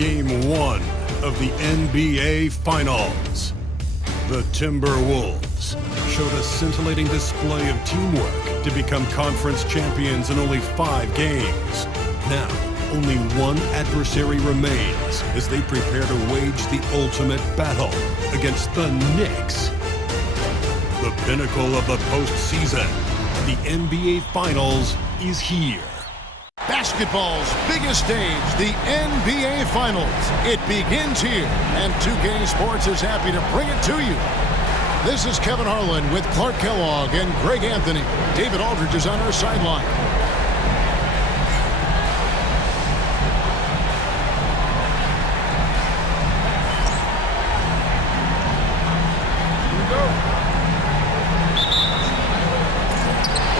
Game 1 of the NBA Finals. The Timberwolves showed a scintillating display of teamwork to become conference champions in only 5 games. Now, only one adversary remains as they prepare to wage the ultimate battle against the Knicks. The pinnacle of the postseason, the NBA Finals, is here. Basketball's biggest stage, the NBA Finals. It begins here, and 2K Sports is happy to bring it to you. This is Kevin Harlan with Clark Kellogg and Greg Anthony. David Aldridge is on our sideline.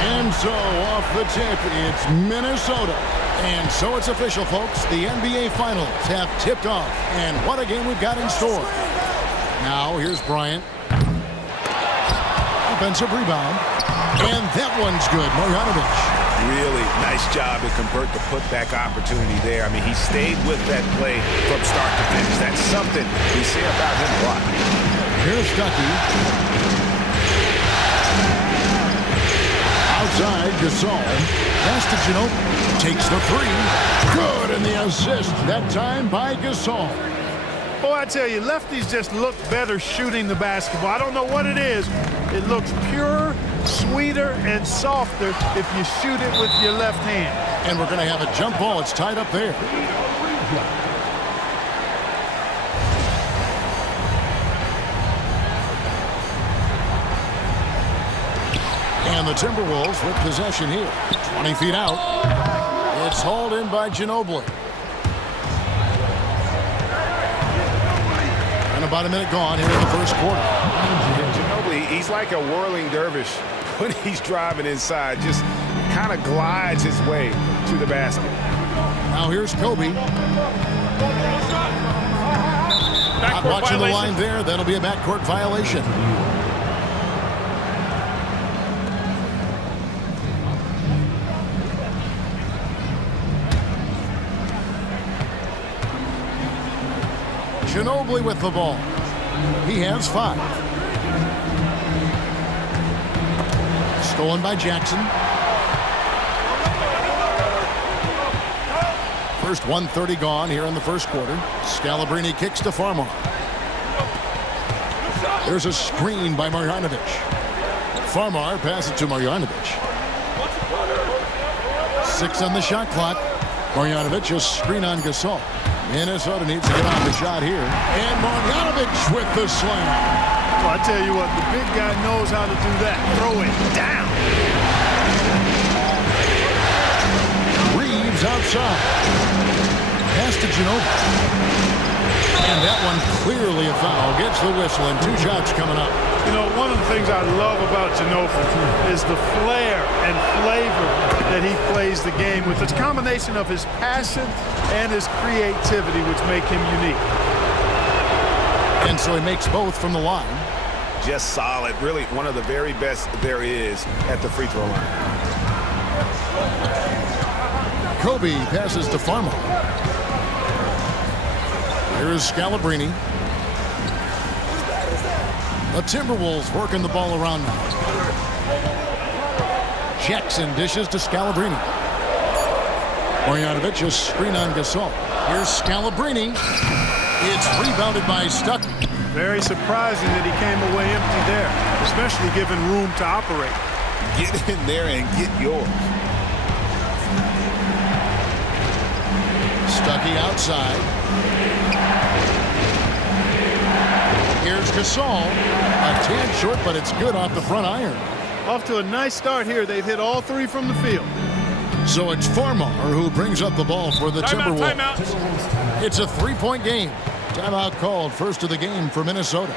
And so off the tip, it's Minnesota. And so it's official, folks. The NBA Finals have tipped off. And what a game we've got in store. Now, here's Bryant. Offensive rebound. And that one's good. Marjanovic. Really nice job to convert the putback opportunity there. I mean, he stayed with that play from start to finish. That's something we say about him a lot. Here's Stuckey. Outside, Gasol. Pass to Ginobili. Takes the three. Good, and the assist. That time by Gasol. Boy, I tell you, lefties just look better shooting the basketball. I don't know what it is. It looks purer, sweeter, and softer if you shoot it with your left hand. And we're going to have a jump ball. It's tied up there. And the Timberwolves with possession here. 20 feet out. It's hauled in by Ginobili. And about a minute gone here in the first quarter. Ginobili, he's like a whirling dervish when he's driving inside. Just kind of glides his way to the basket. Now here's Kobe. Not watching the line there. That'll be a backcourt violation. Ginobili with the ball. He has 5. Stolen by Jackson. First 1:30 gone here in the first quarter. Scalabrine kicks to Farmar. There's a screen by Marjanovic. Farmar passes to Marjanovic. 6 on the shot clock. Marjanovic a screen on Gasol. Minnesota needs to get off the shot here. And Marjanovic with the slam. Well, I tell you what, the big guy knows how to do that. Throw it down. Reeves outside. Pass to Ginobili. And that one clearly a foul. Gets the whistle, and 2 shots coming up. You know, one of the things I love about Ginobili is the flair and flavor that he plays the game with. It's a combination of his passion and his creativity, which make him unique. And so he makes both from the line. Just solid. Really one of the very best there is at the free throw line. Kobe passes to Farmar. Here's Scalabrine. The Timberwolves working the ball around now. Jackson dishes to Scalabrine. Marjanovic a screen on Gasol. Here's Scalabrine. It's rebounded by Stuckey. Very surprising that he came away empty there, especially given room to operate. Get in there and get yours. Stuckey outside. Here's Gasol. A tad short, but it's good off the front iron. Off to a nice start here. They've hit all 3 from the field. So it's Farmar who brings up the ball for the Timberwolves. Timeout. It's a 3-point game. Timeout called, first of the game for Minnesota.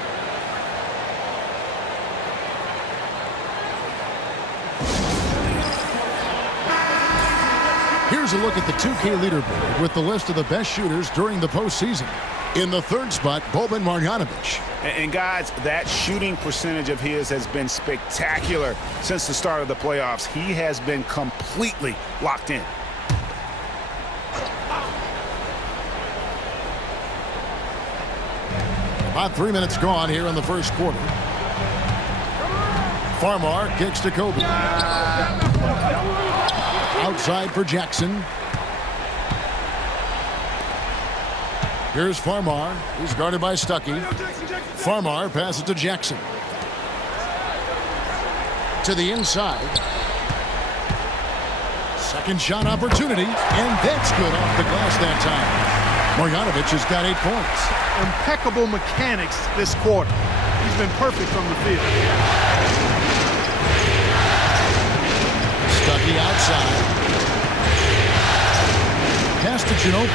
Here's a look at the 2K leaderboard with the list of the best shooters during the postseason. In the 3rd spot, Boban Marjanovic. And guys, that shooting percentage of his has been spectacular since the start of the playoffs. He has been completely locked in. About 3 minutes gone here in the first quarter. Farmar kicks to Kobe. Outside for Jackson. Here's Farmar. He's guarded by Stuckey. Farmar passes to Jackson. To the inside. Second shot opportunity, and that's good off the glass that time. Marjanovic has got 8 points. Impeccable mechanics this quarter. He's been perfect from the field. Stuckey outside. Pass to Ginobili.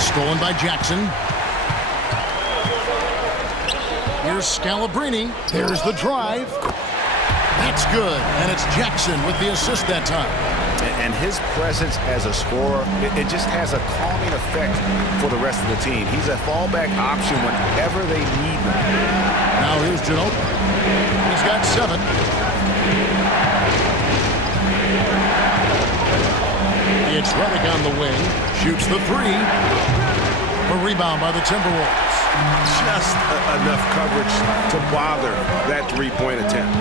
Stolen by Jackson. Here's Scalabrine. There's the drive. That's good. And it's Jackson with the assist that time. And his presence as a scorer, it just has a calming effect for the rest of the team. He's a fallback option whenever they need him. Now here's Ginobili. He's got 7. It's Redick on the wing. Shoots the 3. A rebound by the Timberwolves. Just enough coverage to bother that three-point attempt.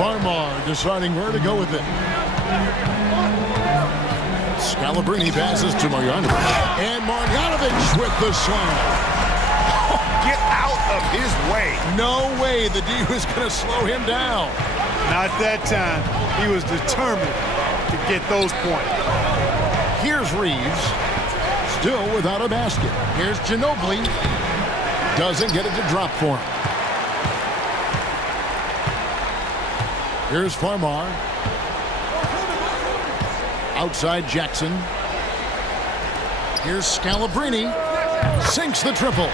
Farmar deciding where to go with it. Scalabrine passes to Marjanovic. And Marjanovic with the slam. Get out of his way. No way the D was going to slow him down. Not that time. He was determined to get those points. Here's Reeves. Still without a basket. Here's Ginobili. Doesn't get it to drop for him. Here's Farmar. Outside Jackson. Here's Scalabrine. Sinks the triple.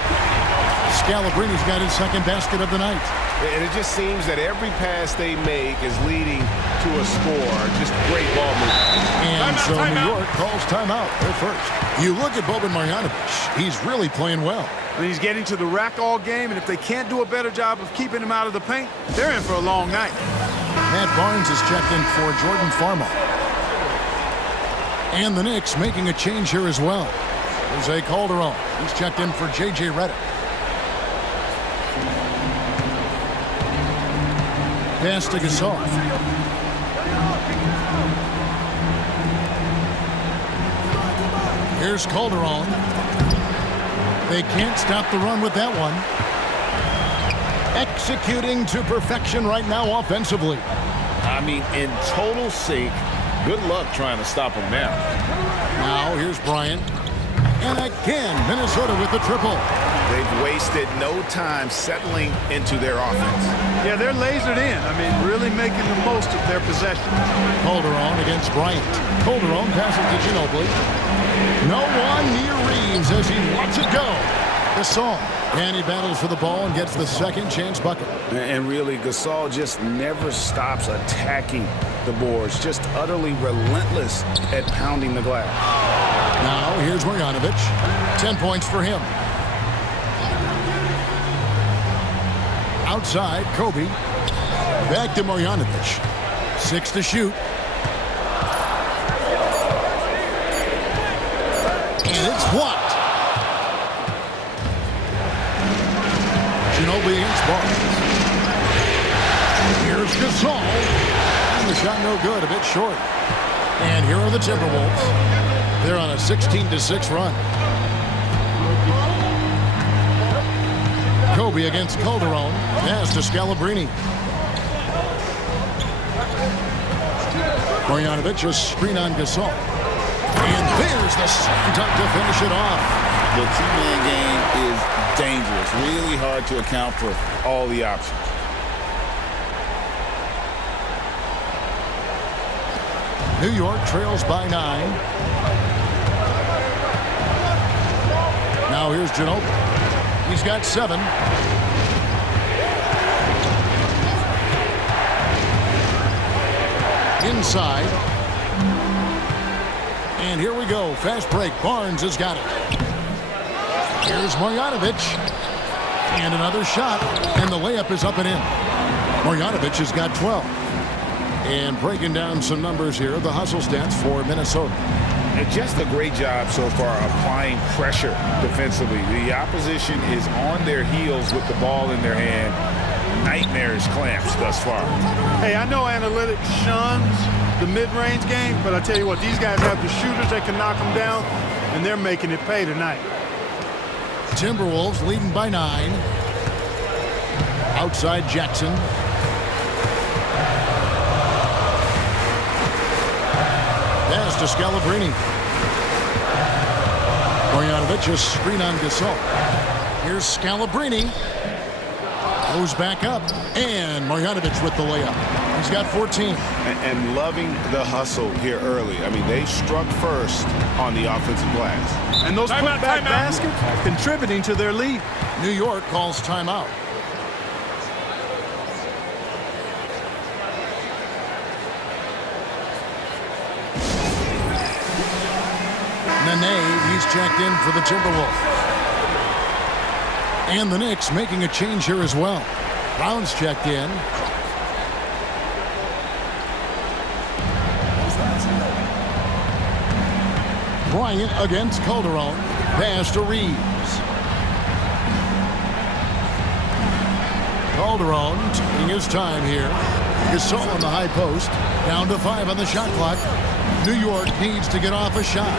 Scalabrine's got his second basket of the night. And it just seems that every pass they make is leading to a score. Just great ball movement. And so New York calls timeout. They're first. You look at Boban Marjanovic. He's really playing well. He's getting to the rack all game, and if they can't do a better job of keeping him out of the paint, they're in for a long night. Matt Barnes is checked in for Jordan Farmar. And the Knicks making a change here as well. Jose Calderon. He's checked in for J.J. Redick. Pass to Gasol. Here's Calderon. They can't stop the run with that one. Executing to perfection right now offensively. I mean, in total sync. Good luck trying to stop him now. Now here's Bryant. And again, Minnesota with the triple. They've wasted no time settling into their offense. Yeah, they're lasered in. I mean, really making the most of their possession. Calderon against Bryant. Calderon passes to Ginobili. No one near Reeves as he lets it go. Gasol. And he battles for the ball and gets the second chance bucket. And really, Gasol just never stops attacking the boards. Just utterly relentless at pounding the glass. Now here's Marjanovic. 10 points for him. Outside, Kobe. Back to Marjanovic. 6 to shoot. And it's blocked. Ginobili against Barnes. Here's Gasol. And the shot no good, a bit short. And here are the Timberwolves. They're on a 16-6 run. Kobe against Calderon. Pass to Scalabrine. Marjanovic a screen on Gasol. And there's the slam dunk to finish it off. The two-man game is dangerous. Really hard to account for all the options. New York trails by 9. Now here's Ginobili. He's got 7. Inside. And here we go. Fast break. Barnes has got it. Here's Marjanovic. And another shot. And the layup is up and in. Marjanovic has got 12. And breaking down some numbers here, the hustle stats for Minnesota. And just a great job so far applying pressure defensively. The opposition is on their heels with the ball in their hand. Nightmares clamps thus far. Hey, I know analytics shuns the mid-range game, but I tell you what, these guys have the shooters that can knock them down, and they're making it pay tonight. Timberwolves leading by 9. Outside Jackson. Pass to Scalabrine. Marjanovic, a screen on Gasol. Here's Scalabrine. Goes back up. And Marjanovic with the layup. He's got 14. And loving the hustle here early. I mean, they struck first on the offensive glass. And those putback baskets contributing to their lead. New York calls timeout. Nene, he's checked in for the Timberwolves. And the Knicks making a change here as well. Brown's checked in. Bryant against Calderon. Pass to Reeves. Calderon taking his time here. Gasol on the high post. Down to 5 on the shot clock. New York needs to get off a shot.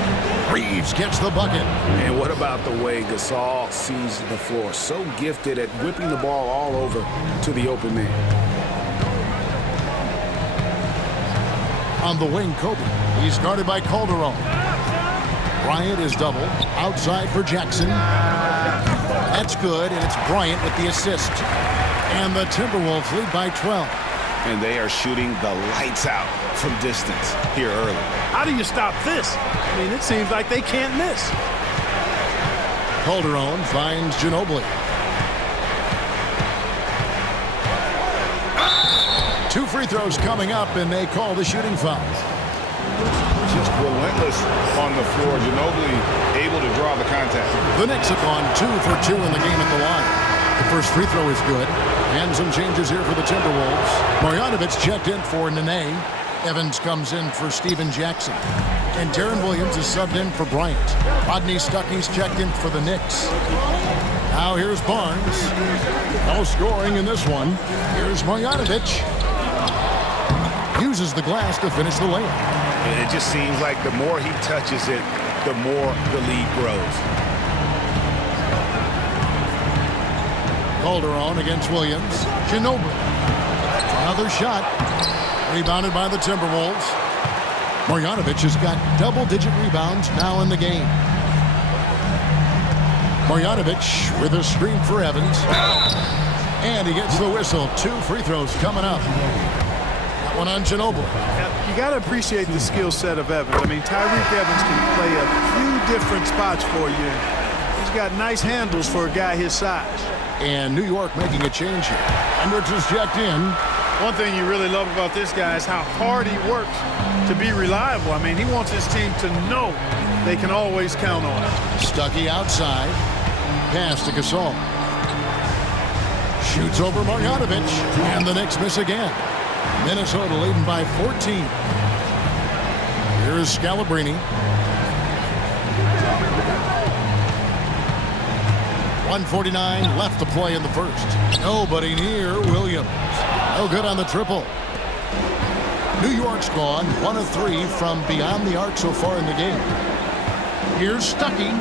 Reeves gets the bucket. And what about the way Gasol sees the floor? So gifted at whipping the ball all over to the open man. On the wing, Kobe. He's guarded by Calderon. Bryant is double. Outside for Jackson. That's good, and it's Bryant with the assist. And the Timberwolves lead by 12. And they are shooting the lights out from distance here early. How do you stop this? I mean, it seems like they can't miss. Calderon finds Ginobili. 2 free throws coming up, and they call the shooting foul. Just relentless on the floor. Ginobili able to draw the contact. The Knicks have gone 2 for 2 in the game at the line. The first free throw is good. And some changes here for the Timberwolves. Marjanovic checked in for Nene. Evans comes in for Steven Jackson. And Darren Williams is subbed in for Bryant. Rodney Stuckey's checked in for the Knicks. Now here's Barnes. No scoring in this one. Here's Marjanovic. Uses the glass to finish the layup. And it just seems like the more he touches it, the more the lead grows. Calderon against Williams. Ginobili. Another shot. Rebounded by the Timberwolves. Marjanovic has got double-digit rebounds now in the game. Marjanovic with a screen for Evans. And he gets the whistle. 2 free throws coming up. That one on Ginobili. You got to appreciate the skill set of Evans. I mean, Tyreek Evans can play a few different spots for you. He's got nice handles for a guy his size. And New York making a change here. Hendricks is checked in. One thing you really love about this guy is how hard he works to be reliable. I mean, he wants his team to know they can always count on him. Stuckey outside. Pass to Gasol. Shoots over Marjanovic. And the Knicks miss again. Minnesota leading by 14. Here's Scalabrine. 1:49 left to play in the first. Nobody near Williams. No good on the triple. New York's gone 1 of 3 from beyond the arc so far in the game. Here's Stuckey.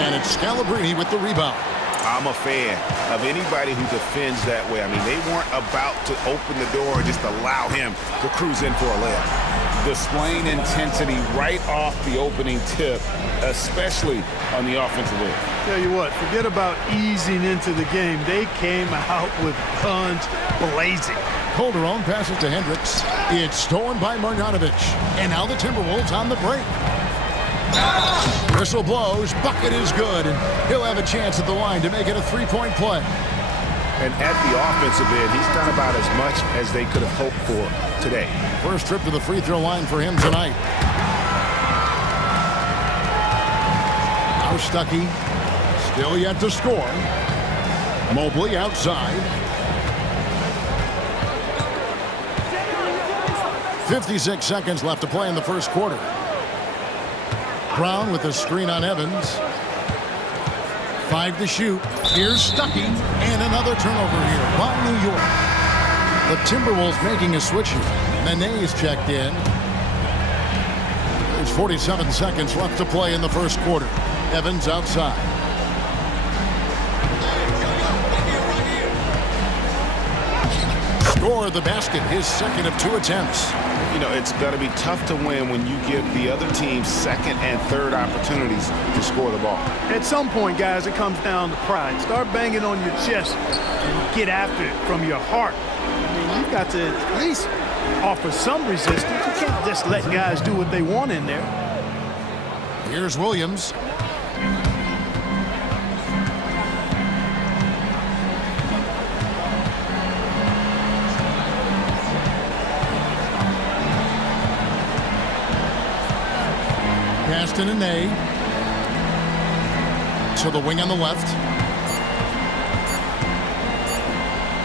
And it's Scalabrine with the rebound. I'm a fan of anybody who defends that way. I mean, they weren't about to open the door and just allow him to cruise in for a layup. Displaying intensity right off the opening tip, especially on the offensive end. Tell you what, forget about easing into the game. They came out with guns blazing. Calderon passes to Hendricks. It's stolen by Marjanovic. And now the Timberwolves on the break. Whistle blows. Bucket is good. And he'll have a chance at the line to make it a 3-point play. And at the offensive end, he's done about as much as they could have hoped for today. First trip to the free throw line for him tonight. Now Stuckey. Still yet to score. Mobley outside. 56 seconds left to play in the first quarter. Brown with the screen on Evans. 5 to shoot. Here's Stuckey. And another turnover here by New York. The Timberwolves making a switch here. Nene is checked in. There's 47 seconds left to play in the first quarter. Evans outside. Score the basket, his second of 2 attempts. You know, it's going to be tough to win when you give the other team second and third opportunities to score the ball. At some point, guys, it comes down to pride. Start banging on your chest and get after it from your heart. I mean, you've got to at least offer some resistance. You can't just let guys do what they want in there. Here's Williams. Pass to Nene. To the wing on the left.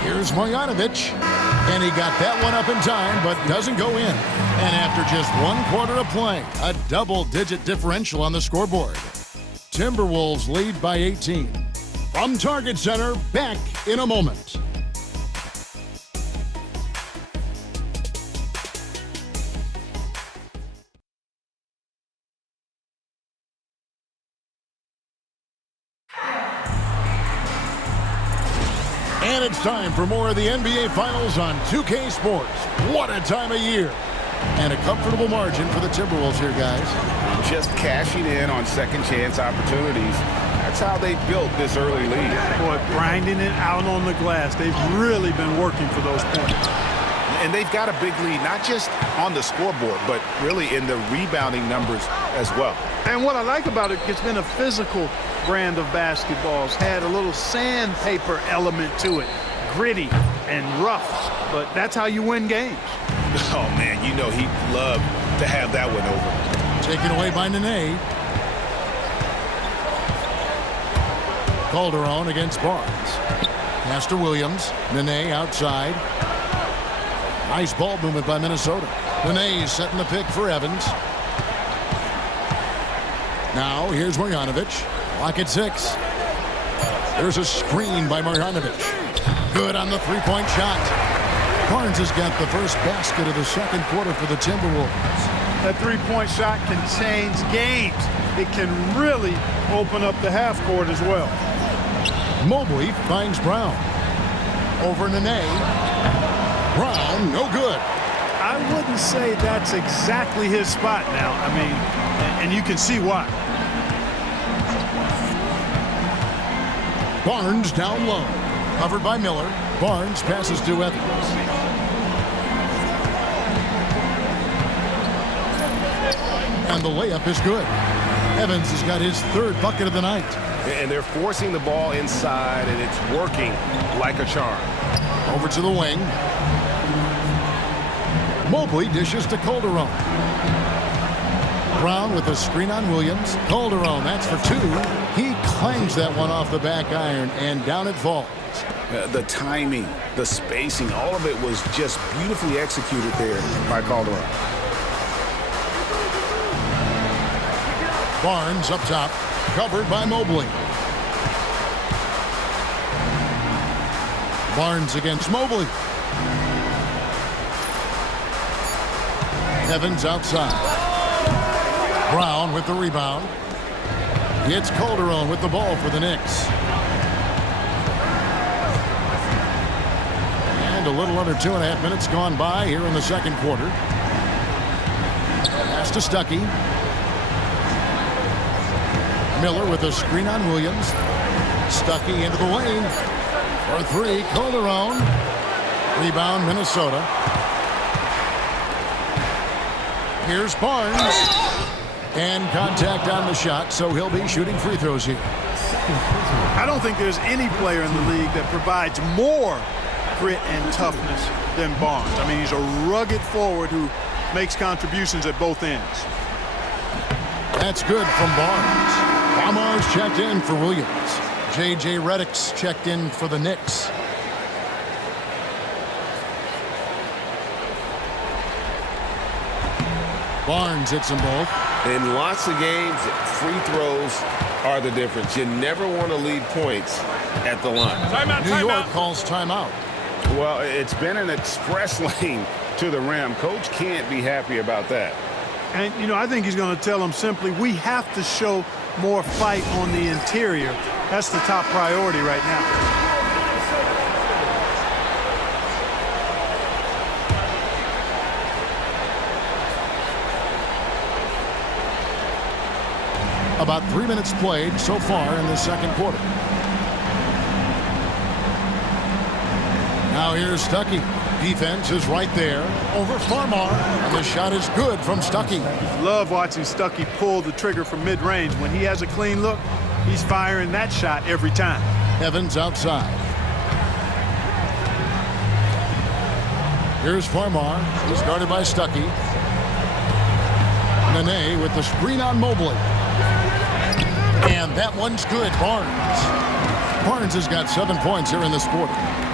Here's Marjanovic. And he got that one up in time, but doesn't go in. And after just 1 quarter of play, a double-digit differential on the scoreboard. Timberwolves lead by 18. From Target Center, back in a moment. And it's time for more of the NBA Finals on 2K Sports. What a time of year. And a comfortable margin for the Timberwolves here, guys. Just cashing in on second chance opportunities. That's how they built this early lead. Boy, grinding it out on the glass. They've really been working for those points. And they've got a big lead, not just on the scoreboard, but really in the rebounding numbers as well. And what I like about it, it's been a physical brand of basketball. It's had a little sandpaper element to it. Gritty and rough, but that's how you win games. Oh, man, you know he'd love to have that one over. Taken away by Nene. Calderon against Barnes. Pass to Williams. Nene outside. Nice ball movement by Minnesota. Nene setting the pick for Evans. Now here's Marjanovic. Lock at 6. There's a screen by Marjanovic. Good on the three-point shot. Barnes has got the first basket of the second quarter for the Timberwolves. That three-point shot can change games. It can really open up the half court as well. Mobley finds Brown. Over Nene. Brown, no good. I wouldn't say that's exactly his spot now. I mean, and you can see why. Barnes down low. Covered by Miller. Barnes passes to Evans. And the layup is good. Evans has got his third bucket of the night. And they're forcing the ball inside, and it's working like a charm. Over to the wing. Mobley dishes to Calderon. Brown with a screen on Williams. Calderon, that's for 2. He clangs that one off the back iron, and down it falls. The timing, the spacing, all of it was just beautifully executed there by Calderon. Barnes up top, covered by Mobley. Barnes against Mobley. Evans outside. Brown with the rebound. It's Calderon with the ball for the Knicks. And a little under 2.5 minutes gone by here in the second quarter. Pass to Stuckey. Miller with a screen on Williams. Stuckey into the lane. For 3, Calderon. Rebound, Minnesota. Here's Barnes. And contact on the shot, so he'll be shooting free throws here. I don't think there's any player in the league that provides more grit and toughness than Barnes. I mean, he's a rugged forward who makes contributions at both ends. That's good from Barnes. Lamar's checked in for Williams. J.J. Redick's checked in for the Knicks. Barnes hits them both. In lots of games, free throws are the difference. You never want to lead points at the line. New York calls timeout. Well, it's been an express lane to the rim. Coach can't be happy about that. And, you know, I think he's going to tell them simply, we have to show more fight on the interior. That's the top priority right now. About 3 minutes played so far in the second quarter. Now here's Stuckey. Defense is right there over Farmar. And the shot is good from Stuckey. Love watching Stuckey pull the trigger from mid-range. When he has a clean look, he's firing that shot every time. Evans outside. Here's Farmar. He's guarded by Stuckey. Nene with the screen on Mobley. And that one's good. Barnes has got 7 points here in this quarter.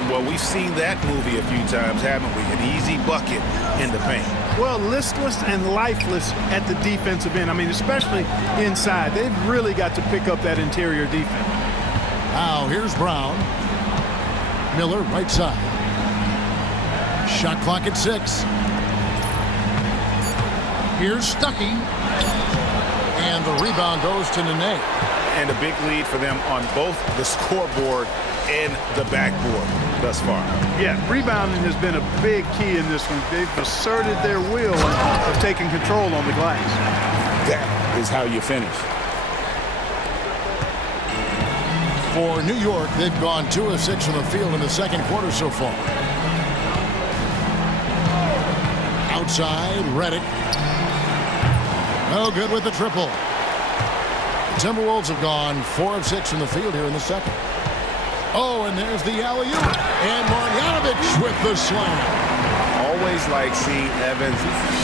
Well, we've seen that movie a few times, haven't we? An easy bucket in the paint. Well, listless and lifeless at the defensive end. I mean, especially inside. They've really got to pick up that interior defense. Now, here's Brown. Miller, right side. Shot clock at 6. Here's Stuckey. And the rebound goes to Nene. And a big lead for them on both the scoreboard and the backboard thus far. Yeah, rebounding has been a big key in this one. They've asserted their will of taking control on the glass. That is how you finish. For New York, they've gone 2 of 6 from the field in the second quarter so far. Outside, Redick. No good with the triple. The Timberwolves have gone 4 of 6 from the field here in the second. Oh, and there's the alley-oop. And Marjanovic with the slam. Always like seeing Evans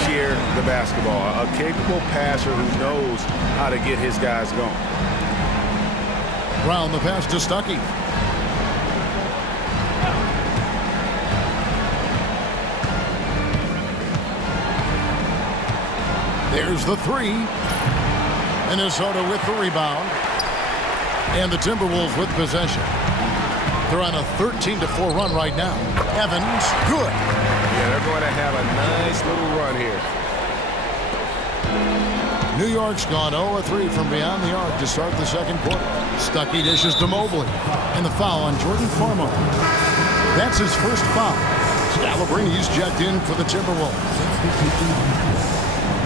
share the basketball. A capable passer who knows how to get his guys going. Brown the pass to Stuckey. There's the 3. Minnesota with the rebound. And the Timberwolves with possession. They're on a 13-4 run right now. Evans, good. Yeah, they're going to have a nice little run here. New York's gone 0-3 from beyond the arc to start the second quarter. Stuckey dishes to Mobley. And the foul on Jordan Farmar. That's his first foul. Scalabrine's checked in for the Timberwolves.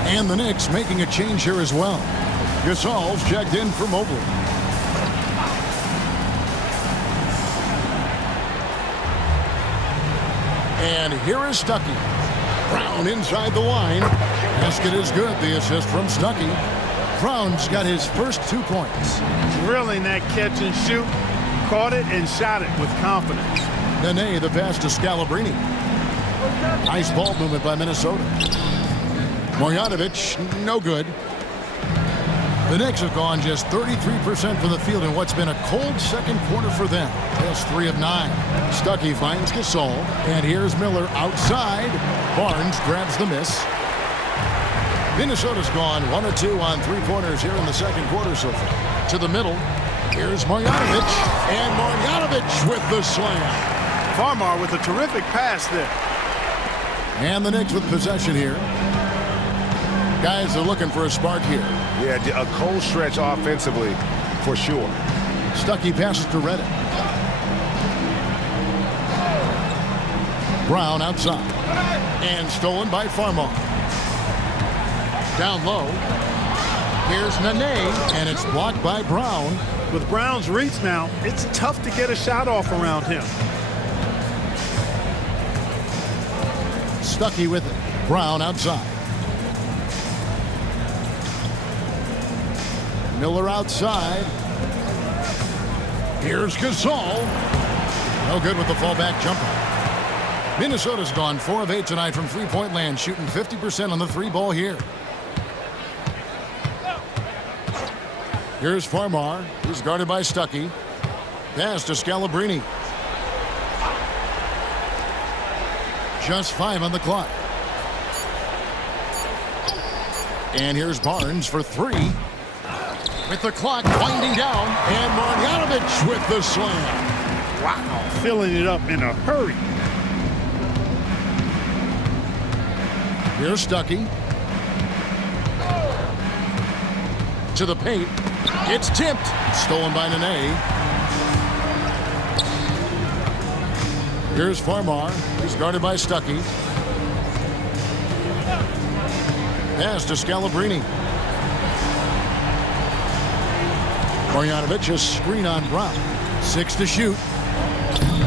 And the Knicks making a change here as well. Gasol's checked in for Mobley. And here is Stuckey. Brown inside the line. Basket is good. The assist from Stuckey. Brown's got his first 2 points. Drilling that catch and shoot. Caught it and shot it with confidence. Nene the pass to Scalabrini. Nice ball movement by Minnesota. Marjanovic, no good. The Knicks have gone just 33% from the field in what's been a cold second quarter for them. Just 3 of 9. Stuckey finds Gasol. And here's Miller outside. Barnes grabs the miss. Minnesota's gone 1 of 2 on 3-pointers here in the second quarter so far. To the middle. Here's Marjanovic. And Marjanovic with the slam. Farmar with a terrific pass there. And the Knicks with possession here. Guys are looking for a spark here. Yeah, a cold stretch offensively for sure. Stuckey passes to Redick. Brown outside. And stolen by Farmar. Down low. Here's Nene. And it's blocked by Brown. With Brown's reach now, it's tough to get a shot off around him. Stuckey with it. Brown outside. Miller outside. Here's Gasol. No good with the fallback jumper. Minnesota's gone 4 of 8 tonight from three-point land, shooting 50% on the 3-ball here. Here's Farmar. He's guarded by Stuckey. Pass to Scalabrini. Just 5 on the clock. And here's Barnes for three. With the clock winding down, and Marjanovic with the slam. Wow, filling it up in a hurry. Here's Stuckey. To the paint. It's tipped. Stolen by Nene. Here's Farmar. He's guarded by Stuckey. Pass to Scalabrine. Marjanovic, a screen on Brown. 6 to shoot.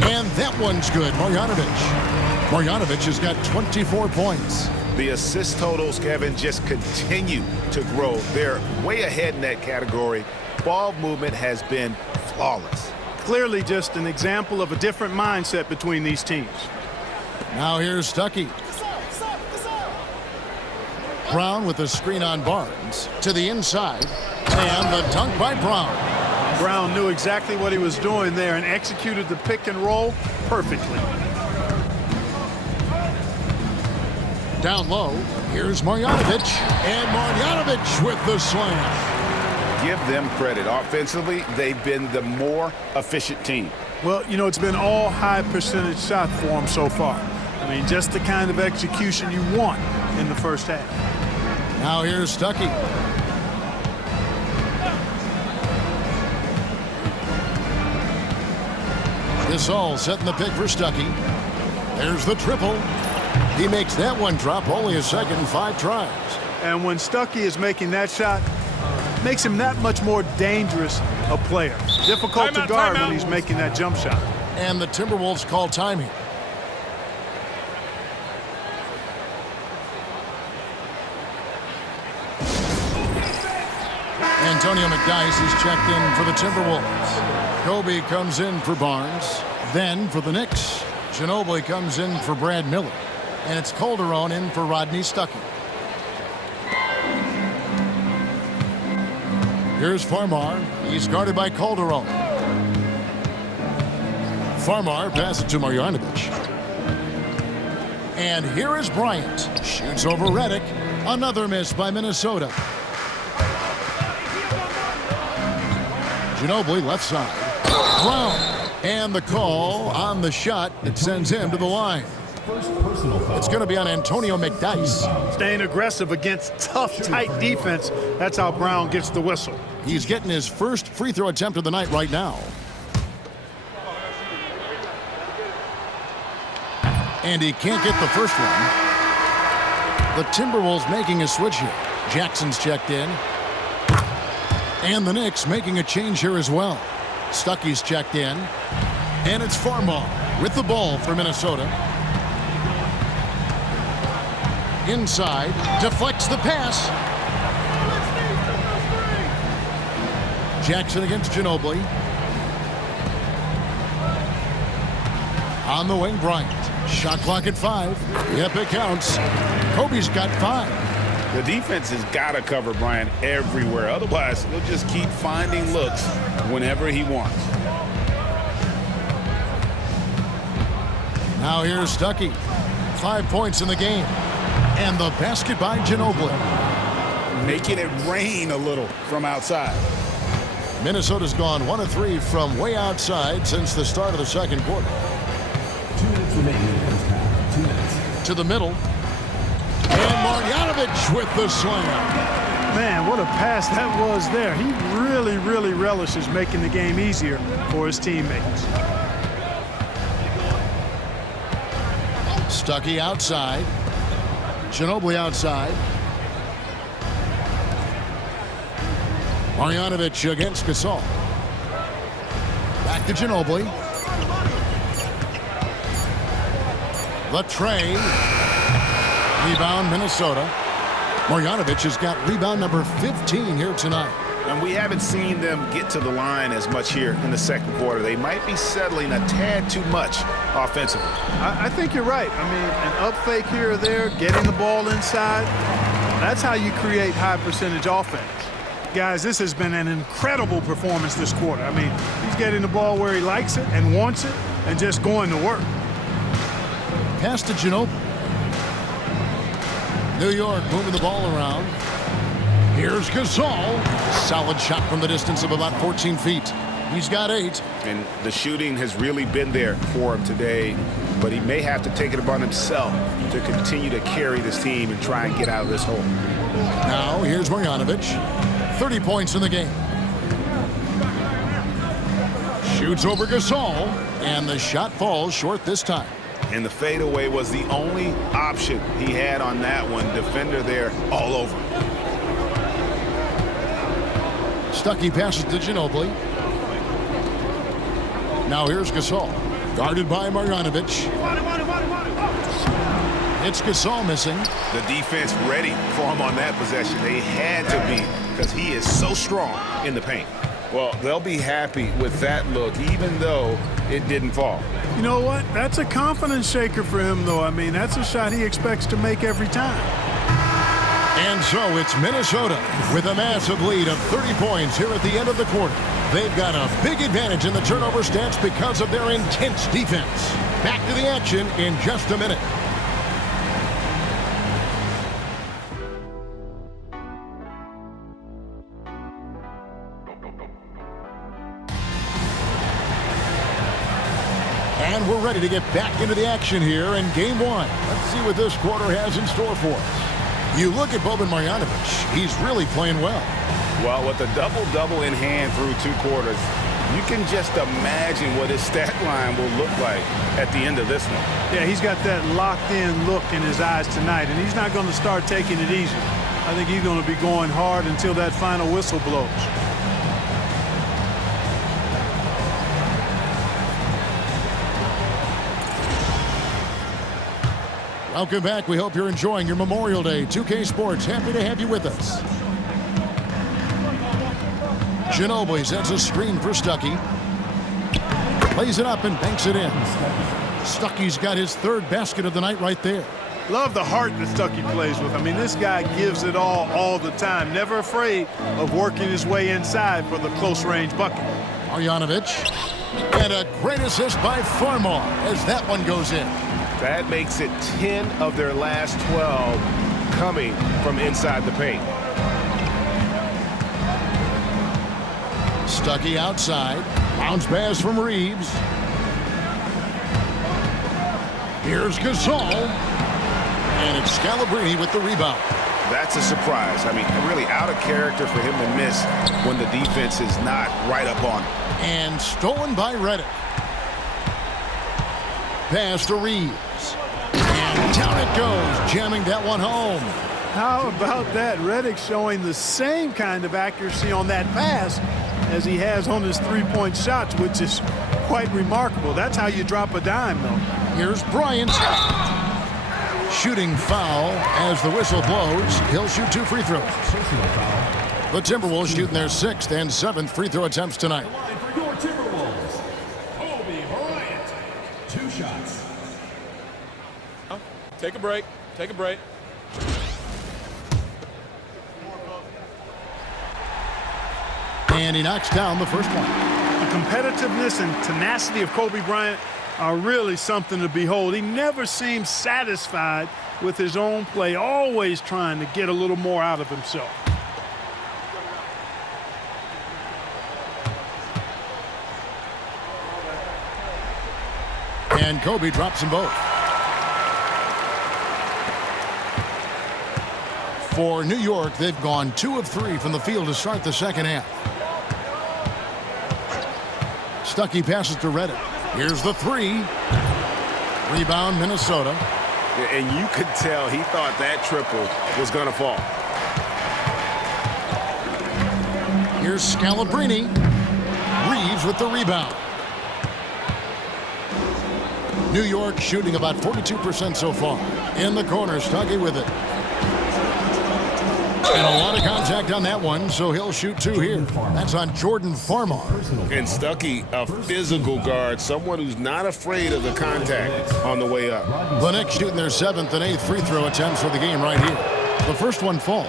And that one's good. Marjanovic has got 24 points. The assist totals, Kevin, just continue to grow. They're way ahead in that category. Ball movement has been flawless. Clearly just an example of a different mindset between these teams. Now here's Stuckey. Brown with the screen on Barnes. To the inside. And the dunk by Brown. Brown knew exactly what he was doing there and executed the pick and roll perfectly. Down low, here's Marjanovic. And Marjanovic with the slam. Give them credit. Offensively, they've been the more efficient team. Well, you know, it's been all high percentage shot for them so far. I mean, just the kind of execution you want in the first half. Now here's Stuckey. Gasol setting the pick for Stuckey. There's the triple. He makes that one drop, only a second and 5 tries. And when Stuckey is making that shot, makes him that much more dangerous a player. Difficult to guard when he's making that jump shot. And the Timberwolves call time here. Antonio McDyess is checked in for the Timberwolves. Kobe comes in for Barnes. Then for the Knicks, Ginobili comes in for Brad Miller. And it's Calderon in for Rodney Stuckey. Here's Farmar. He's guarded by Calderon. Farmar passes to Marjanovic. And here is Bryant. Shoots over Redick. Another miss by Minnesota. Ginobili left side. Brown. And the call on the shot that sends him to the line. It's going to be on Antonio McDyess. Staying aggressive against tough, tight defense. That's how Brown gets the whistle. He's getting his first free throw attempt of the night right now. And he can't get the first one. The Timberwolves making a switch here. Jackson's checked in. And the Knicks making a change here as well. Stuckey's checked in. And it's Farmar with the ball for Minnesota. Inside, deflects the pass. Jackson against Ginobili. On the wing, Bryant. Shot clock at 5. Yep, it counts. Kobe's got 5. The defense has got to cover Bryant everywhere. Otherwise, he'll just keep finding looks whenever he wants. Now here's Stuckey. 5 points in the game. And the basket by Ginobili. Making it rain a little from outside. Minnesota's gone 1 of 3 from way outside since the start of the second quarter. 2 minutes remaining in the first half. 2 minutes. To the middle. And Marjanovic with the slam. Man, what a pass that was there. He really, really relishes making the game easier for his teammates. Stuckey outside. Ginobili outside. Marjanovic against Gasol. Back to Ginobili. The tray. Rebound Minnesota. Marjanovic has got rebound number 15 here tonight. And we haven't seen them get to the line as much here in the second quarter. They might be settling a tad too much offensively. I think you're right. I mean, an up fake here or there, getting the ball inside, that's how you create high percentage offense. Guys, this has been an incredible performance this quarter. I mean, he's getting the ball where he likes it and wants it and just going to work. Pass to Ginobili. New York moving the ball around. Here's Gasol. Solid shot from the distance of about 14 feet. He's got 8. And the shooting has really been there for him today, but he may have to take it upon himself to continue to carry this team and try and get out of this hole. Now here's Marjanovic. 30 points in the game. Shoots over Gasol, and the shot falls short this time. And the fadeaway was the only option he had on that one. Defender there all over. Stuckey passes to Ginobili. Now here's Gasol. Guarded by Marjanovic. It's Gasol missing. The defense ready for him on that possession. They had to be, because he is so strong in the paint. Well, they'll be happy with that look, even though it didn't fall. You know what? That's a confidence shaker for him, though. I mean, that's a shot he expects to make every time. And so it's Minnesota with a massive lead of 30 points here at the end of the quarter. They've got a big advantage in the turnover stats because of their intense defense. Back to the action in just a minute. And we're ready to get back into the action here in game 1. Let's see what this quarter has in store for us. You look at Boban Marjanovic, he's really playing well. Well, with a double-double in hand through 2 quarters, you can just imagine what his stat line will look like at the end of this one. Yeah, he's got that locked-in look in his eyes tonight, and he's not going to start taking it easy. I think he's going to be going hard until that final whistle blows. Welcome back. We hope you're enjoying your Memorial Day. 2K Sports, happy to have you with us. Ginobili sets a screen for Stuckey. Plays it up and banks it in. Stuckey's got his 3rd basket of the night right there. Love the heart that Stuckey plays with. I mean, this guy gives it all the time. Never afraid of working his way inside for the close-range bucket. Marjanovic. And a great assist by Farmar as that one goes in. That makes it 10 of their last 12 coming from inside the paint. Stuckey outside. Bounce pass from Reeves. Here's Gasol. And it's Scalabrine with the rebound. That's a surprise. I mean, really out of character for him to miss when the defense is not right up on him. And stolen by Redick. Pass to Reeves. And down it goes, jamming that one home. How about that? Redick showing the same kind of accuracy on that pass as he has on his 3-point shots, which is quite remarkable. That's how you drop a dime, though. Here's Bryant. Shooting foul as the whistle blows. He'll shoot 2 free throws. The Timberwolves shooting their 6th and 7th free throw attempts tonight. For your Timberwolves, Kobe Bryant. 2 shots. Take a break. Take a break. And he knocks down the first one. The competitiveness and tenacity of Kobe Bryant are really something to behold. He never seems satisfied with his own play, always trying to get a little more out of himself. And Kobe drops them both. For New York, they've gone 2 of 3 from the field to start the second half. Stuckey passes to Redick. Here's the 3. Rebound, Minnesota. And you could tell he thought that triple was going to fall. Here's Scalabrine. Reeves with the rebound. New York shooting about 42% so far. In the corner, Stuckey with it. And a lot of contact on that one, so he'll shoot 2 here. That's on Jordan Farmar. And Stuckey, a physical guard, someone who's not afraid of the contact on the way up. The Knicks shooting their 7th and 8th free throw attempts for the game right here. The first one falls.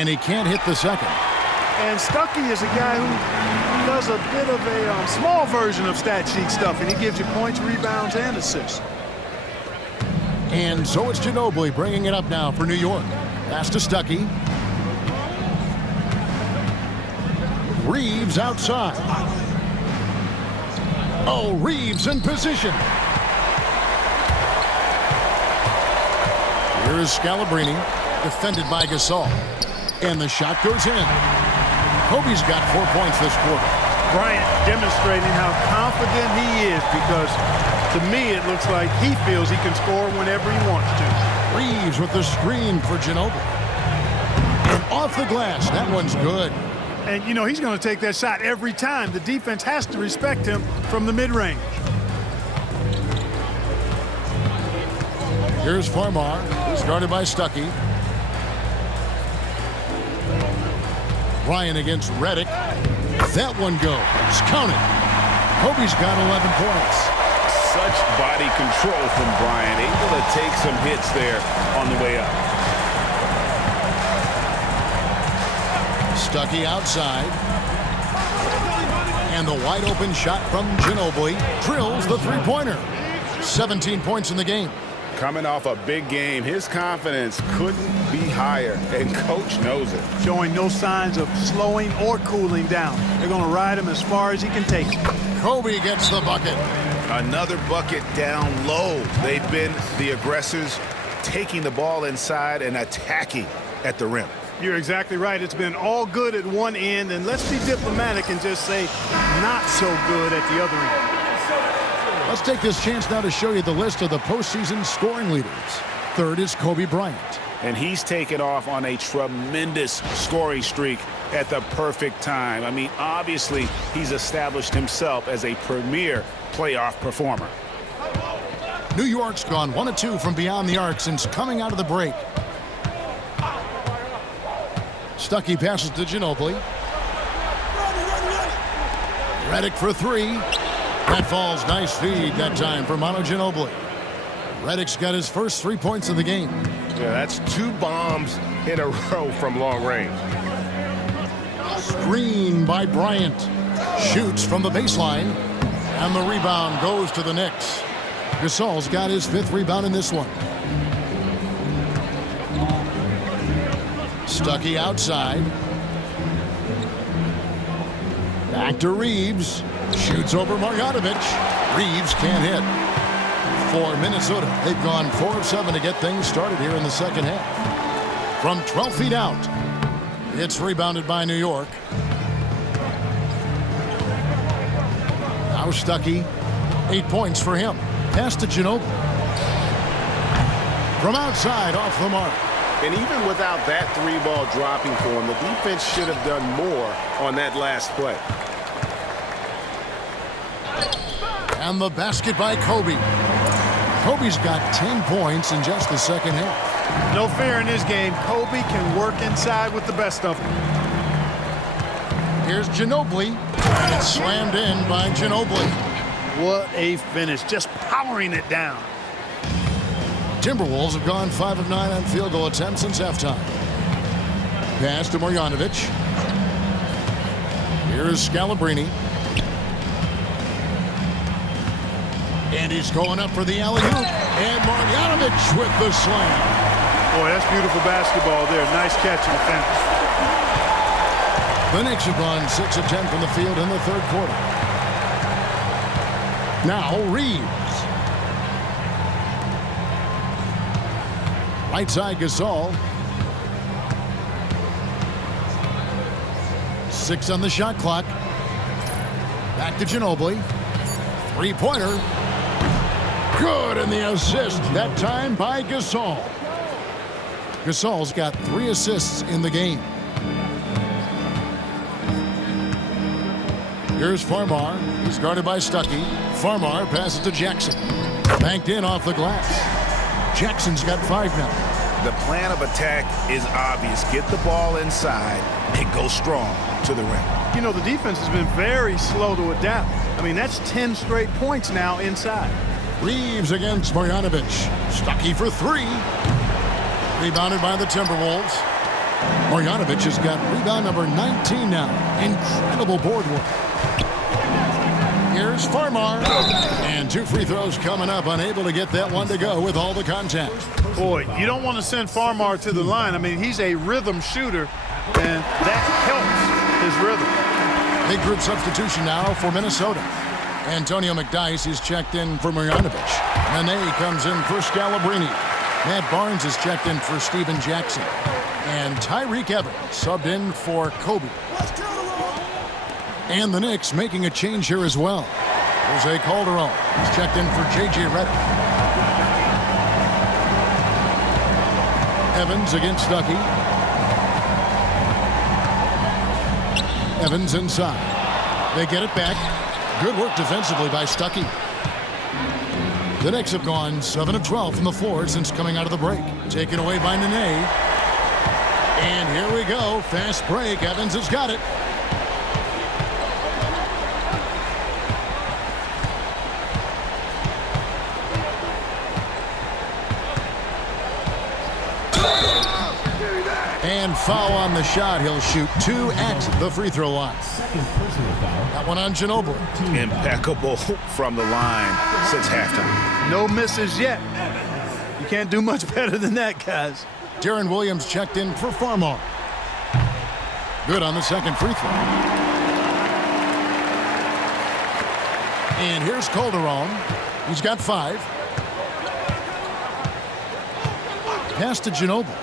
And he can't hit the second. And Stuckey is a guy who does a bit of a small version of stat sheet stuff, and he gives you points, rebounds, and assists. And so it's Ginobili bringing it up now for New York. Pass to Stuckey. Reeves outside. Oh, Reeves in position. Here's Scalabrine, defended by Gasol. And the shot goes in. Kobe's got 4 points this quarter. Bryant demonstrating how confident he is, because to me it looks like he feels he can score whenever he wants to. Reeves with the screen for Ginobili. And off the glass, that one's good. And, you know, he's going to take that shot every time. The defense has to respect him from the mid-range. Here's Farmar, who's guarded by Stuckey. Ryan against Redick. That one goes. Count it. Kobe's got 11 points. Such body control from Bryant. Able to take some hits there on the way up. Stuckey outside. And the wide open shot from Ginobili drills the three-pointer. 17 points in the game. Coming off a big game, his confidence couldn't be higher, and coach knows it. Showing no signs of slowing or cooling down. They're going to ride him as far as he can take him. Kobe gets the bucket. Another bucket down low. They've been the aggressors, taking the ball inside and attacking at the rim. You're exactly right. It's been all good at one end, and let's be diplomatic and just say not so good at the other end. Let's take this chance now to show you the list of the postseason scoring leaders. Third is Kobe Bryant. And he's taken off on a tremendous scoring streak at the perfect time. I mean, obviously, he's established himself as a premier playoff performer. New York's gone 1 of 2 from beyond the arc since coming out of the break. Stuckey passes to Ginobili. Redick for 3. That falls. Nice feed that time for Manu Ginobili. Redick's got his first 3 points of the game. Yeah, that's 2 bombs in a row from long range. Screen by Bryant. Shoots from the baseline. And the rebound goes to the Knicks. Gasol's got his 5th rebound in this one. Stuckey outside. Back to Reeves. Shoots over Marjanovic. Reeves can't hit. For Minnesota, they've gone 4 of 7 to get things started here in the second half. From 12 feet out, it's rebounded by New York. Now Stuckey, 8 points for him. Pass to Ginobili. From outside, off the mark. And even without that 3-ball dropping for him, the defense should have done more on that last play. And the basket by Kobe. Kobe's got 10 points in just the second half. No fear in this game. Kobe can work inside with the best of them. Here's Ginobili. And it's slammed in by Ginobili. What a finish. Just powering it down. Timberwolves have gone 5 of 9 on field goal attempts since halftime. Pass to Marjanovic. Here's Scalabrine. And he's going up for the alley-oop. And Marjanovic with the slam. Boy, that's beautiful basketball there. Nice catch and finish. The Knicks have gone 6 of 10 from the field in the third quarter. Now Reeves. Right side Gasol. 6 on the shot clock. Back to Ginobili. 3-pointer. Good, and the assist, that time by Gasol. Gasol's got 3 assists in the game. Here's Farmar. He's guarded by Stuckey. Farmar passes to Jackson. Banked in off the glass. Jackson's got 5 now. The plan of attack is obvious. Get the ball inside and go strong to the rim. You know, the defense has been very slow to adapt. I mean, that's 10 straight points now inside. Reeves against Marjanovic. Stuckey for 3. Rebounded by the Timberwolves. Marjanovic has got rebound number 19 now. Incredible board work. Here's Farmar. And 2 free throws coming up. Unable to get that one to go with all the contact. Boy, you don't want to send Farmar to the line. I mean, he's a rhythm shooter, and that helps his rhythm. Big group substitution now for Minnesota. Antonio McDyess is checked in for Marjanovic. Nene comes in for Scalabrine. Matt Barnes is checked in for Steven Jackson. And Tyreek Evans subbed in for Kobe. And the Knicks making a change here as well. Jose Calderon is checked in for J.J. Redick. Evans against Stuckey. Evans inside. They get it back. Good work defensively by Stuckey. The Knicks have gone 7 of 12 from the floor since coming out of the break. Taken away by Nene. And here we go. Fast break. Evans has got it. And foul on the shot. He'll shoot 2 at the free throw line. That one on Ginobili. Impeccable from the line since halftime. No misses yet. You can't do much better than that, guys. Darren Williams checked in for Farmar. Good on the second free throw. And here's Calderon. He's got 5. Pass to Ginobili.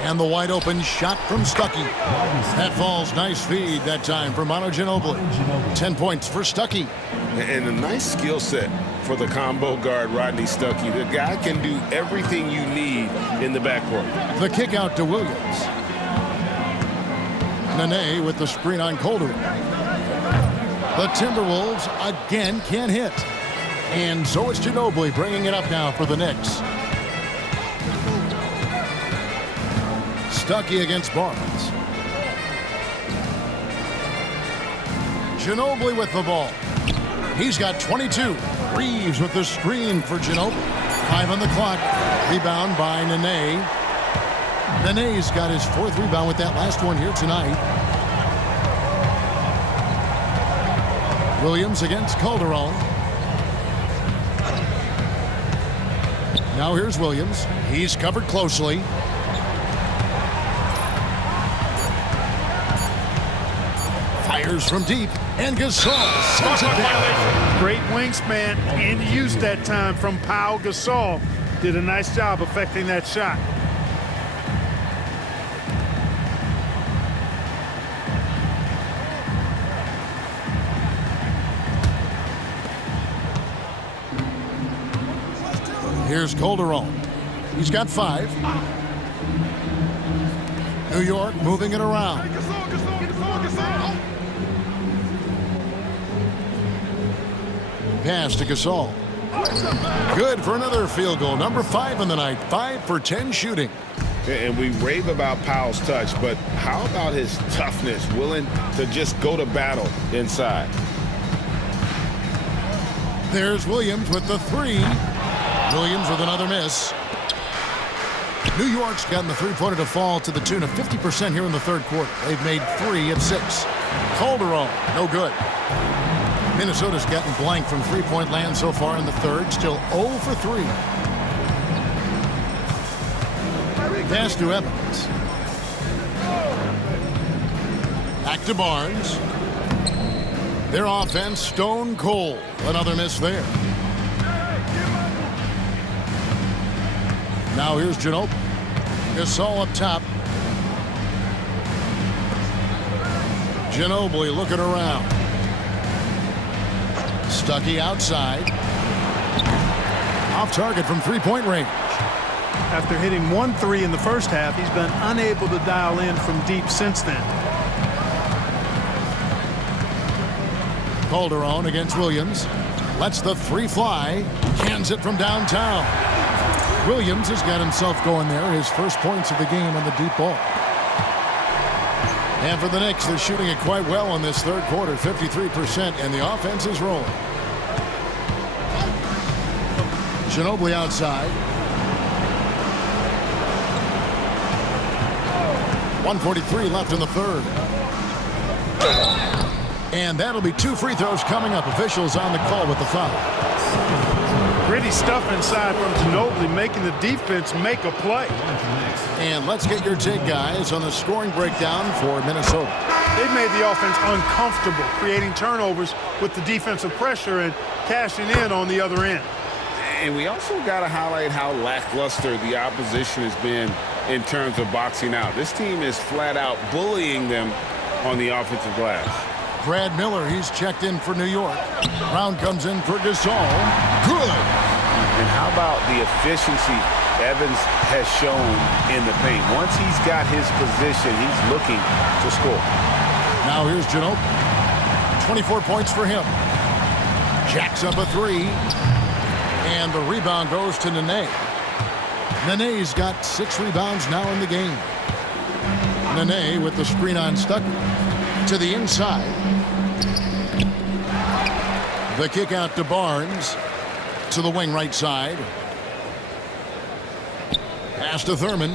And the wide open shot from Stuckey. That falls. Nice feed that time for Manu Ginobili. 10 points for Stuckey. And a nice skill set for the combo guard, Rodney Stuckey. The guy can do everything you need in the backcourt. The kick out to Williams. Nene with the screen on Calderon. The Timberwolves again can't hit. And so it's Ginobili bringing it up now for the Knicks. Stuckey against Barnes. Ginobili with the ball. He's got 22. Reeves with the screen for Ginobili. 5 on the clock. Rebound by Nene. Nene's got his 4th rebound with that last one here tonight. Williams against Calderon. Now here's Williams. He's covered closely. Fires from deep, and Gasol sends it down. Great wingspan in use that time from Pau Gasol. Did a nice job affecting that shot. Here's Calderon. He's got 5. New York moving it around. Pass to Gasol. Good for another field goal. Number 5 in the night. 5 for 10 shooting. And we rave about Powell's touch, but how about his toughness, willing to just go to battle inside? There's Williams with the 3. Williams with another miss. New York's gotten the three-pointer to fall to the tune of 50% here in the third quarter. They've made 3 of 6. Calderon, no good. Minnesota's gotten blank from three-point land so far in the third. Still 0 for 3. Pass to Evans. Back to Barnes. Their offense stone cold. Another miss there. Now here's Ginobili. Gasol up top. Ginobili looking around. Stuckey outside. Off target from three-point range. After hitting 1 3 in the first half, he's been unable to dial in from deep since then. Calderon against Williams. Lets the 3 fly. Cans it from downtown. Williams has got himself going there. His first points of the game on the deep ball. And for the Knicks, they're shooting it quite well in this third quarter, 53%, and the offense is rolling. Ginobili outside. 1:43 left in the third. And that'll be 2 free throws coming up. Officials on the call with the foul. Gritty stuff inside from Ginobili, making the defense make a play. And let's get your take, guys, on the scoring breakdown for Minnesota. They've made the offense uncomfortable, creating turnovers with the defensive pressure and cashing in on the other end. And we also got to highlight how lackluster the opposition has been in terms of boxing out. This team is flat out bullying them on the offensive glass. Brad Miller, he's checked in for New York. Brown comes in for Gasol. Good. And how about the efficiency Evans has shown in the paint? Once he's got his position, he's looking to score. Now here's Ginobili. 24 points for him. Jacks up a 3. And the rebound goes to Nene. Nene's got 6 rebounds now in the game. Nene with the screen on Stucker. To the inside. The kick out to Barnes. To the wing right side. Pass to Thurman.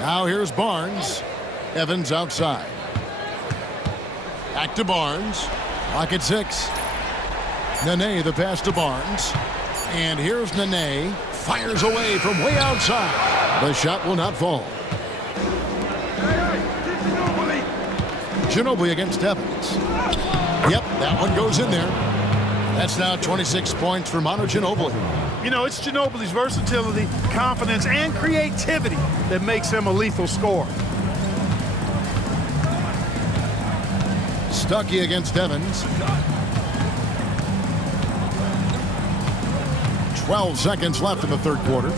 Now here's Barnes. Evans outside. Back to Barnes. Lock at 6. Nene the pass to Barnes. And here's Nene. Fires away from way outside. The shot will not fall. Ginobili against Evans. Yep, that one goes in there. That's now 26 points for Manu Ginobili. You know, it's Ginobili's versatility, confidence, and creativity that makes him a lethal scorer. Stuckey against Evans. 12 seconds left in the third quarter.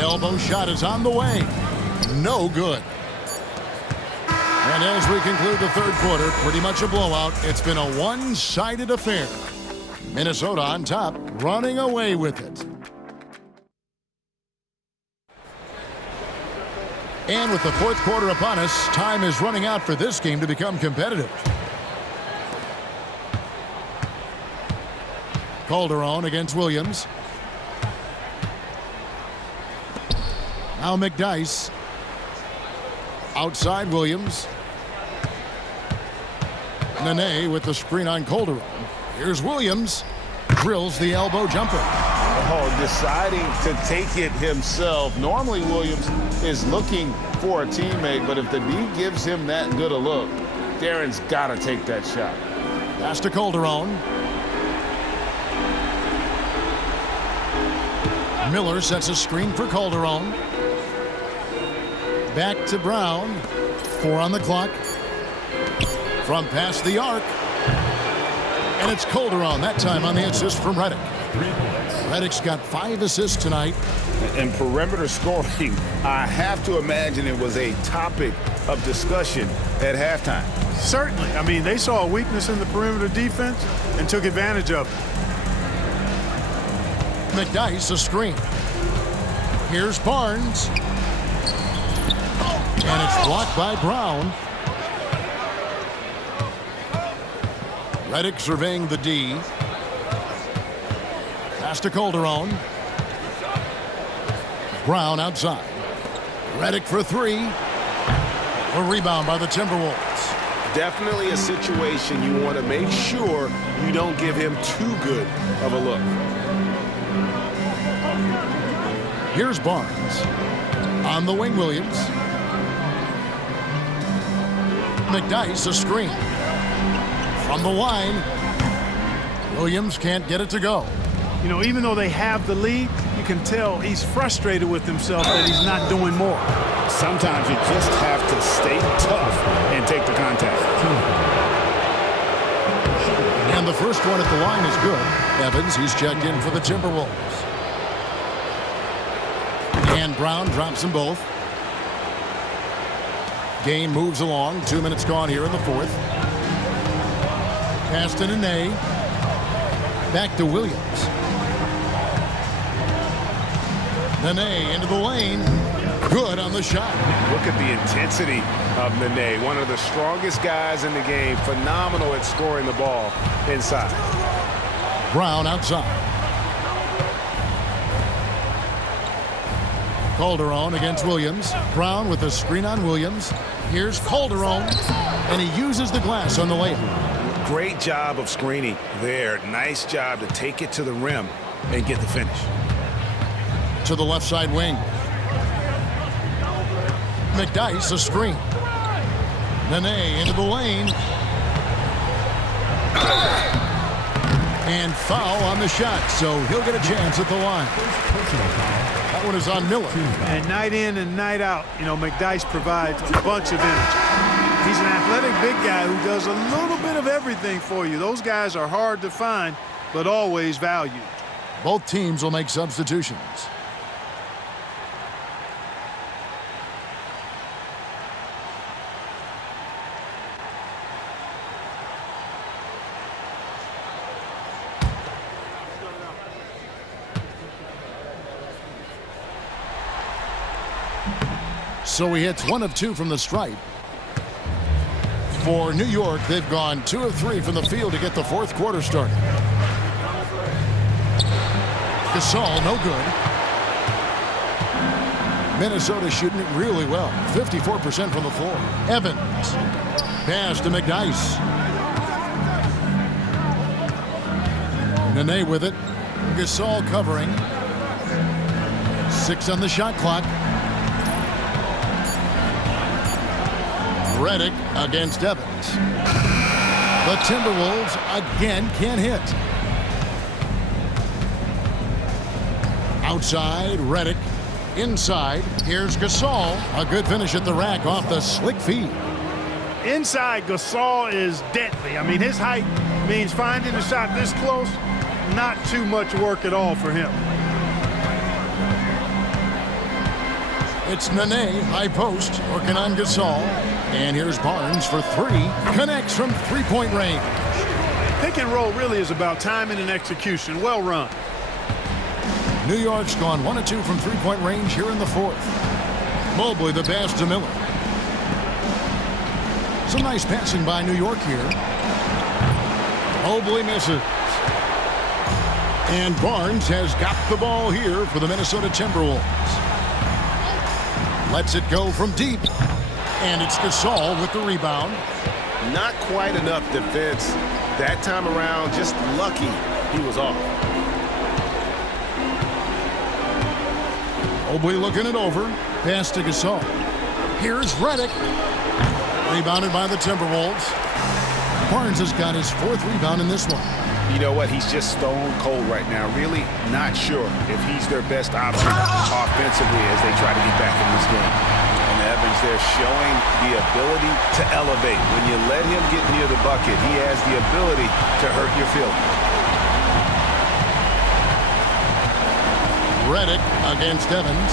Elbow shot is on the way. No good. And as we conclude the third quarter, pretty much a blowout. It's been a one-sided affair. Minnesota on top, running away with it. And with the fourth quarter upon us, time is running out for this game to become competitive. Calderon against Williams. Now McDyess. Outside Williams. Nene with the screen on Calderon. Here's Williams. Drills the elbow jumper. Oh, deciding to take it himself. Normally Williams is looking for a teammate, but if the D gives him that good a look, Darren's got to take that shot. Pass to Calderon. Miller sets a screen for Calderon. Back to Brown. 4 on the clock. From past the arc. And it's Calderon, that time on the assist from Redick. Redick's got 5 assists tonight. And perimeter scoring, I have to imagine it was a topic of discussion at halftime. Certainly. I mean, they saw a weakness in the perimeter defense and took advantage of it. McDyess a screen. Here's Barnes. And it's blocked by Brown. Redick surveying the D. Pass to Calderon. Brown outside. Redick for 3. A rebound by the Timberwolves. Definitely a situation you want to make sure you don't give him too good of a look. Here's Barnes. On the wing, Williams. McDyess a screen. From the line. Williams can't get it to go. You know, even though they have the lead, you can tell he's frustrated with himself that he's not doing more. Sometimes you just have to stay tough and take the contact. And the first one at the line is good. Evans, he's checked in for the Timberwolves. And Brown drops them both. Game moves along. 2 minutes gone here in the fourth. Pass to Nene. Back to Williams. Nene into the lane. Good on the shot. Look at the intensity of Nene, one of the strongest guys in the game. Phenomenal at scoring the ball inside. Brown outside. Calderon against Williams. Brown with the screen on Williams. Here's Calderon, and he uses the glass on the layup. Great job of screening there. Nice job to take it to the rim and get the finish. To the left side wing. McDyess a screen. Nene into the lane. And foul on the shot, so he'll get a chance at the line. That one is on Miller. And night in and night out, McDyess provides a bunch of energy. He's an athletic big guy who does a little bit of everything for you. Those guys are hard to find, but always valued. Both teams will make substitutions. So he hits 1 of 2 from the stripe. For New York, they've gone 2 of 3 from the field to get the fourth quarter started. Gasol, no good. Minnesota shooting it really well. 54% from the floor. Evans. Pass to McDyess. Nene with it. Gasol covering. 6 on the shot clock. Redick against Evans. The Timberwolves again can't hit. Outside, Redick. Inside, here's Gasol. A good finish at the rack off the slick feed. Inside, Gasol is deadly. I mean, his height means finding a shot this close, not too much work at all for him. It's Nene, high post, working on Gasol. And here's Barnes for 3. Connects from three-point range. Pick and roll really is about timing and execution. Well run. New York's gone 1 of 2 from three-point range here in the fourth. Mobley the pass to Miller. Some nice passing by New York here. Mobley misses. And Barnes has got the ball here for the Minnesota Timberwolves. Lets it go from deep. And it's Gasol with the rebound. Not quite enough defense that time around. Just lucky he was off. Mobley looking it over. Pass to Gasol. Here's Redick. Rebounded by the Timberwolves. Barnes has got his 4th rebound in this one. You know what? He's just stone cold right now. Really not sure if he's their best option offensively as they try to get back in this game. Evans there showing the ability to elevate. When you let him get near the bucket, he has the ability to hurt your feelings. Redick against Evans.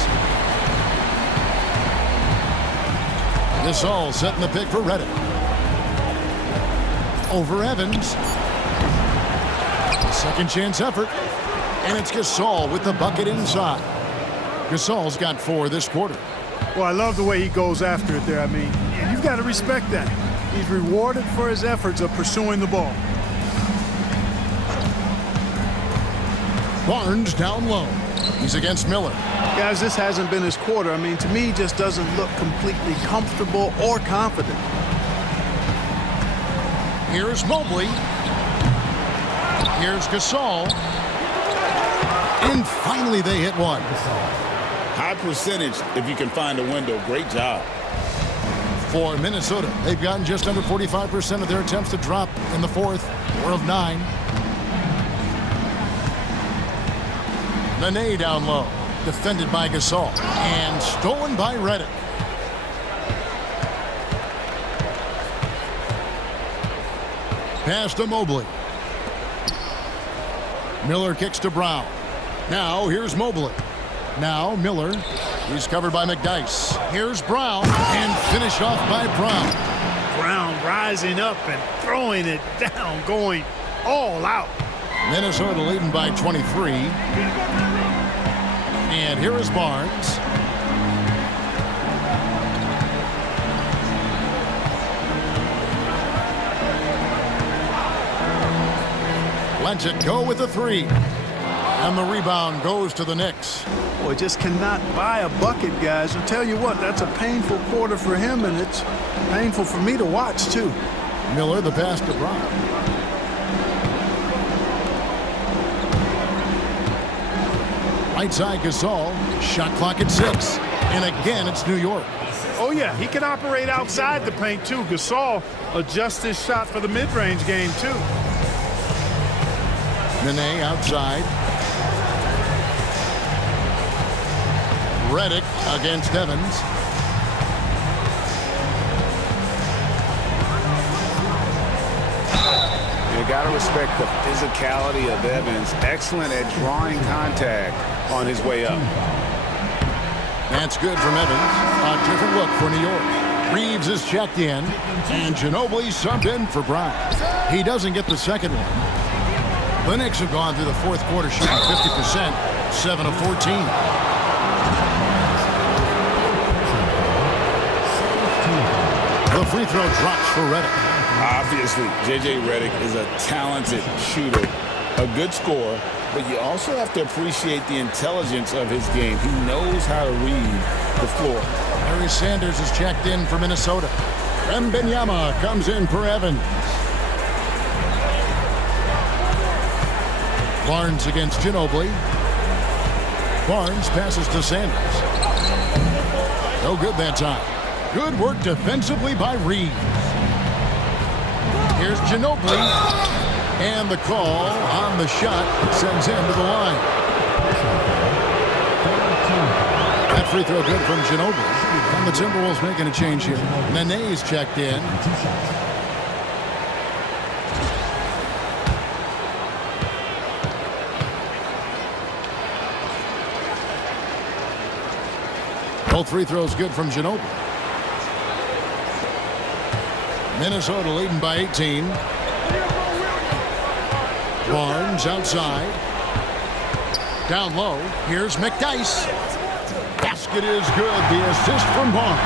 Gasol setting the pick for Redick. Over Evans. Second chance effort. And it's Gasol with the bucket inside. Gasol's got 4 this quarter. Well, I love the way he goes after it there. I mean, and you've got to respect that. He's rewarded for his efforts of pursuing the ball. Barnes down low. He's against Miller. Guys, this hasn't been his quarter. I mean, to me, he just doesn't look completely comfortable or confident. Here's Mobley. Here's Gasol. And finally they hit one. High percentage if you can find a window. Great job. For Minnesota, they've gotten just under 45% of their attempts to drop in the fourth. 4 of 9. Nene down low. Defended by Gasol. And stolen by Redick. Pass to Mobley. Miller kicks to Brown. Now here's Mobley. Now Miller. He's covered by McDyess. Here's Brown. And finished off by Brown. Brown rising up and throwing it down, going all out. Minnesota leading by 23. And here is Barnes. lets it go with a three. And the rebound goes to the Knicks. Boy, just cannot buy a bucket, guys. I'll tell you what, that's a painful quarter for him, and it's painful for me to watch, too. Miller, the pass to Bryant. Right side Gasol. Shot clock at 6. And again, it's New York. Oh, yeah, he can operate outside the paint, too. Gasol adjusts his shot for the mid-range game, too. Nene outside. Redick against Evans. You got to respect the physicality of Evans. Excellent at drawing contact on his way up. That's good from Evans. A different look for New York. Reeves is checked in, and Ginobili subbed in for Bryant. He doesn't get the second one. The Knicks have gone through the fourth quarter shooting 50%, 7 of 14. The free throw drops for Redick. Obviously, J.J. Redick is a talented shooter, a good scorer, but you also have to appreciate the intelligence of his game. He knows how to read the floor. Larry Sanders is checked in for Minnesota. Wembanyama comes in for Evans. Barnes against Ginobili. Barnes passes to Sanders. No good that time. Good work defensively by Reeves. Here's Ginobili. And the call on the shot sends him to the line. That free throw good from Ginobili. And the Timberwolves making a change here. Nene's checked in. Both free throws good from Ginobili. Minnesota leading by 18. Barnes outside. Down low. Here's McDyess. Basket is good. The assist from Barnes.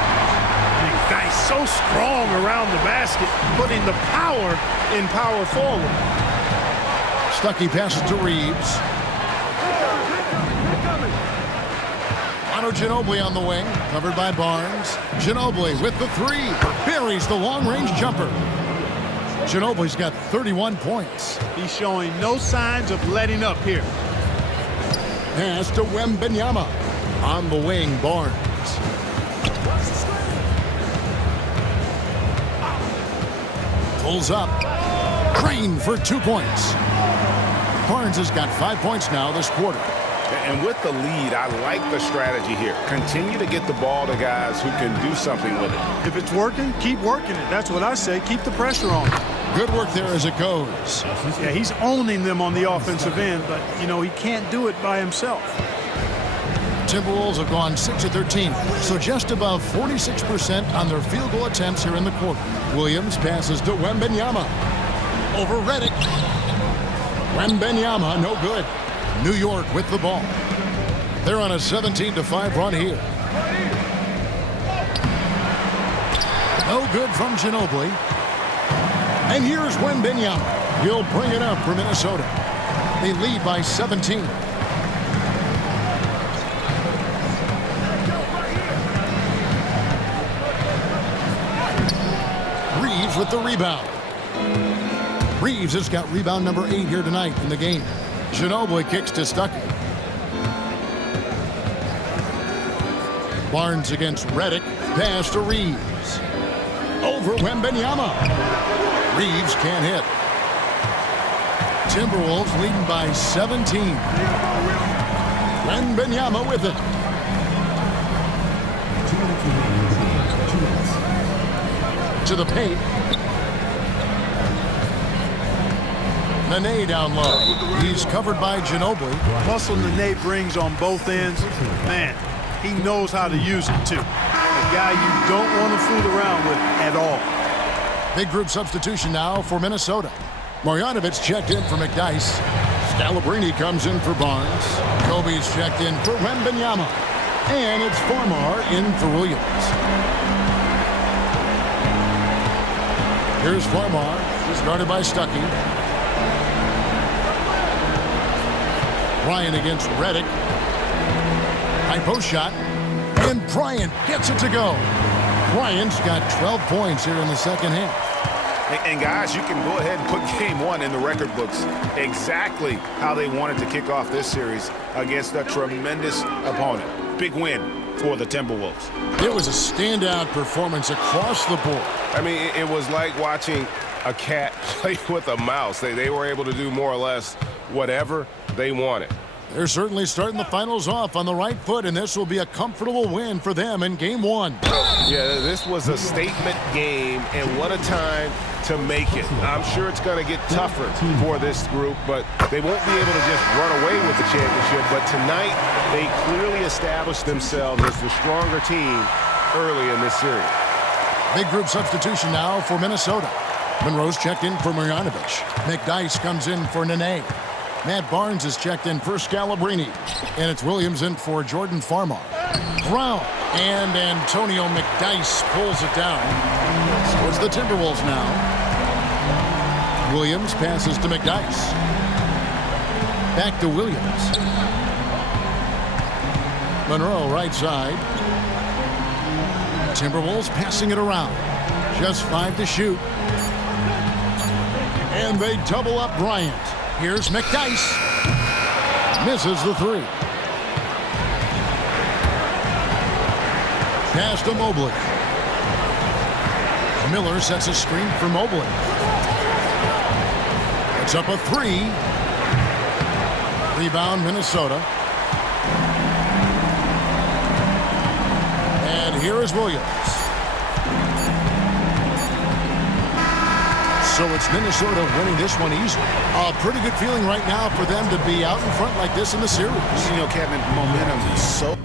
McDyess so strong around the basket, putting the power in power forward. Stuckey passes to Reeves. Ginobili on the wing, covered by Barnes. Ginobili with the three. Buries the long-range jumper. Ginobili's got 31 points. He's showing no signs of letting up here. Pass to Wembanyama. On the wing, Barnes. Pulls up. Crane for 2 points. Barnes has got 5 points now this quarter. And with the lead, I like the strategy here. Continue to get the ball to guys who can do something with it. If it's working, keep working it. That's what I say. Keep the pressure on. Good work there as it goes. Yeah, he's owning them on the offensive end, but, you know, he can't do it by himself. Timberwolves have gone 6 of 13, so just above 46% on their field goal attempts here in the quarter. Williams passes to Wembanyama. Over Redick. Wembanyama, no good. New York with the ball. They're on a 17-5 run here. No good from Ginobili. And here's Wembanyama. He'll bring it up for Minnesota. They lead by 17. Reeves with the rebound. Reeves has got rebound number 8 here tonight in the game. Ginobili kicks to Stuckey. Barnes against Redick. Pass to Reeves. Over Wembanyama. Reeves can't hit. Timberwolves leading by 17. Wembanyama with it. To the paint. Nene down low. He's covered by Ginobili. Muscle Nene brings on both ends. Man, he knows how to use it, too. A guy you don't want to fool around with at all. Big group substitution now for Minnesota. Marjanovic checked in for McDyess. Scalabrine comes in for Barnes. Kobe's checked in for Wembanyama. And it's Farmar in for Williams. Here's Farmar. He's guarded by Stuckey. Bryant against Redick. High post shot. And Bryant gets it to go. Bryant's got 12 points here in the second half. And guys, you can go ahead and put game one in the record books exactly how they wanted to kick off this series against a tremendous opponent. Big win for the Timberwolves. It was a standout performance across the board. I mean, it was like watching a cat play with a mouse. They were able to do more or less whatever they wanted. They're certainly starting the finals off on the right foot, and this will be a comfortable win for them in game one. Yeah, this was a statement game, and what a time to make it. I'm sure it's going to get tougher for this group, but they won't be able to just run away with the championship. But tonight, they clearly established themselves as the stronger team early in this series. Big group substitution now for Minnesota. Monroe's checked in for Marjanovic. McDyess comes in for Nene. Matt Barnes is checked in for Scalabrine. And it's Williams in for Jordan Farmar. Brown and Antonio McDyess pulls it down. So it's the Timberwolves now. Williams passes to McDyess. Back to Williams. Monroe right side. Timberwolves passing it around. Just 5 to shoot. And they double up Bryant. Here's McDyess. Misses the three. Pass to Mobley. Miller sets a screen for Mobley. It's up a three. Rebound Minnesota. And here is Williams. So it's Minnesota winning this one easily. A pretty good feeling right now for them to be out in front like this in the series. You know, Kevin, momentum is so...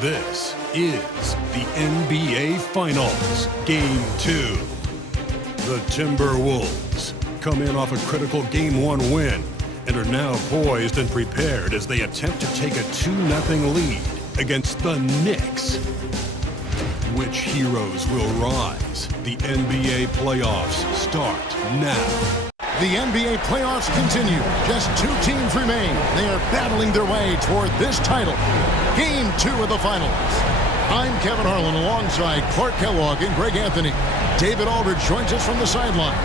This is the NBA Finals, Game 2. The Timberwolves come in off a critical Game 1 win and are now poised and prepared as they attempt to take a 2-0 lead against the Knicks. Which heroes will rise? The NBA playoffs start now. The NBA playoffs continue. Just 2 teams remain. They are battling their way toward this title. Game 2 of the finals. I'm Kevin Harlan alongside Clark Kellogg and Greg Anthony. David Aldridge joins us from the sideline.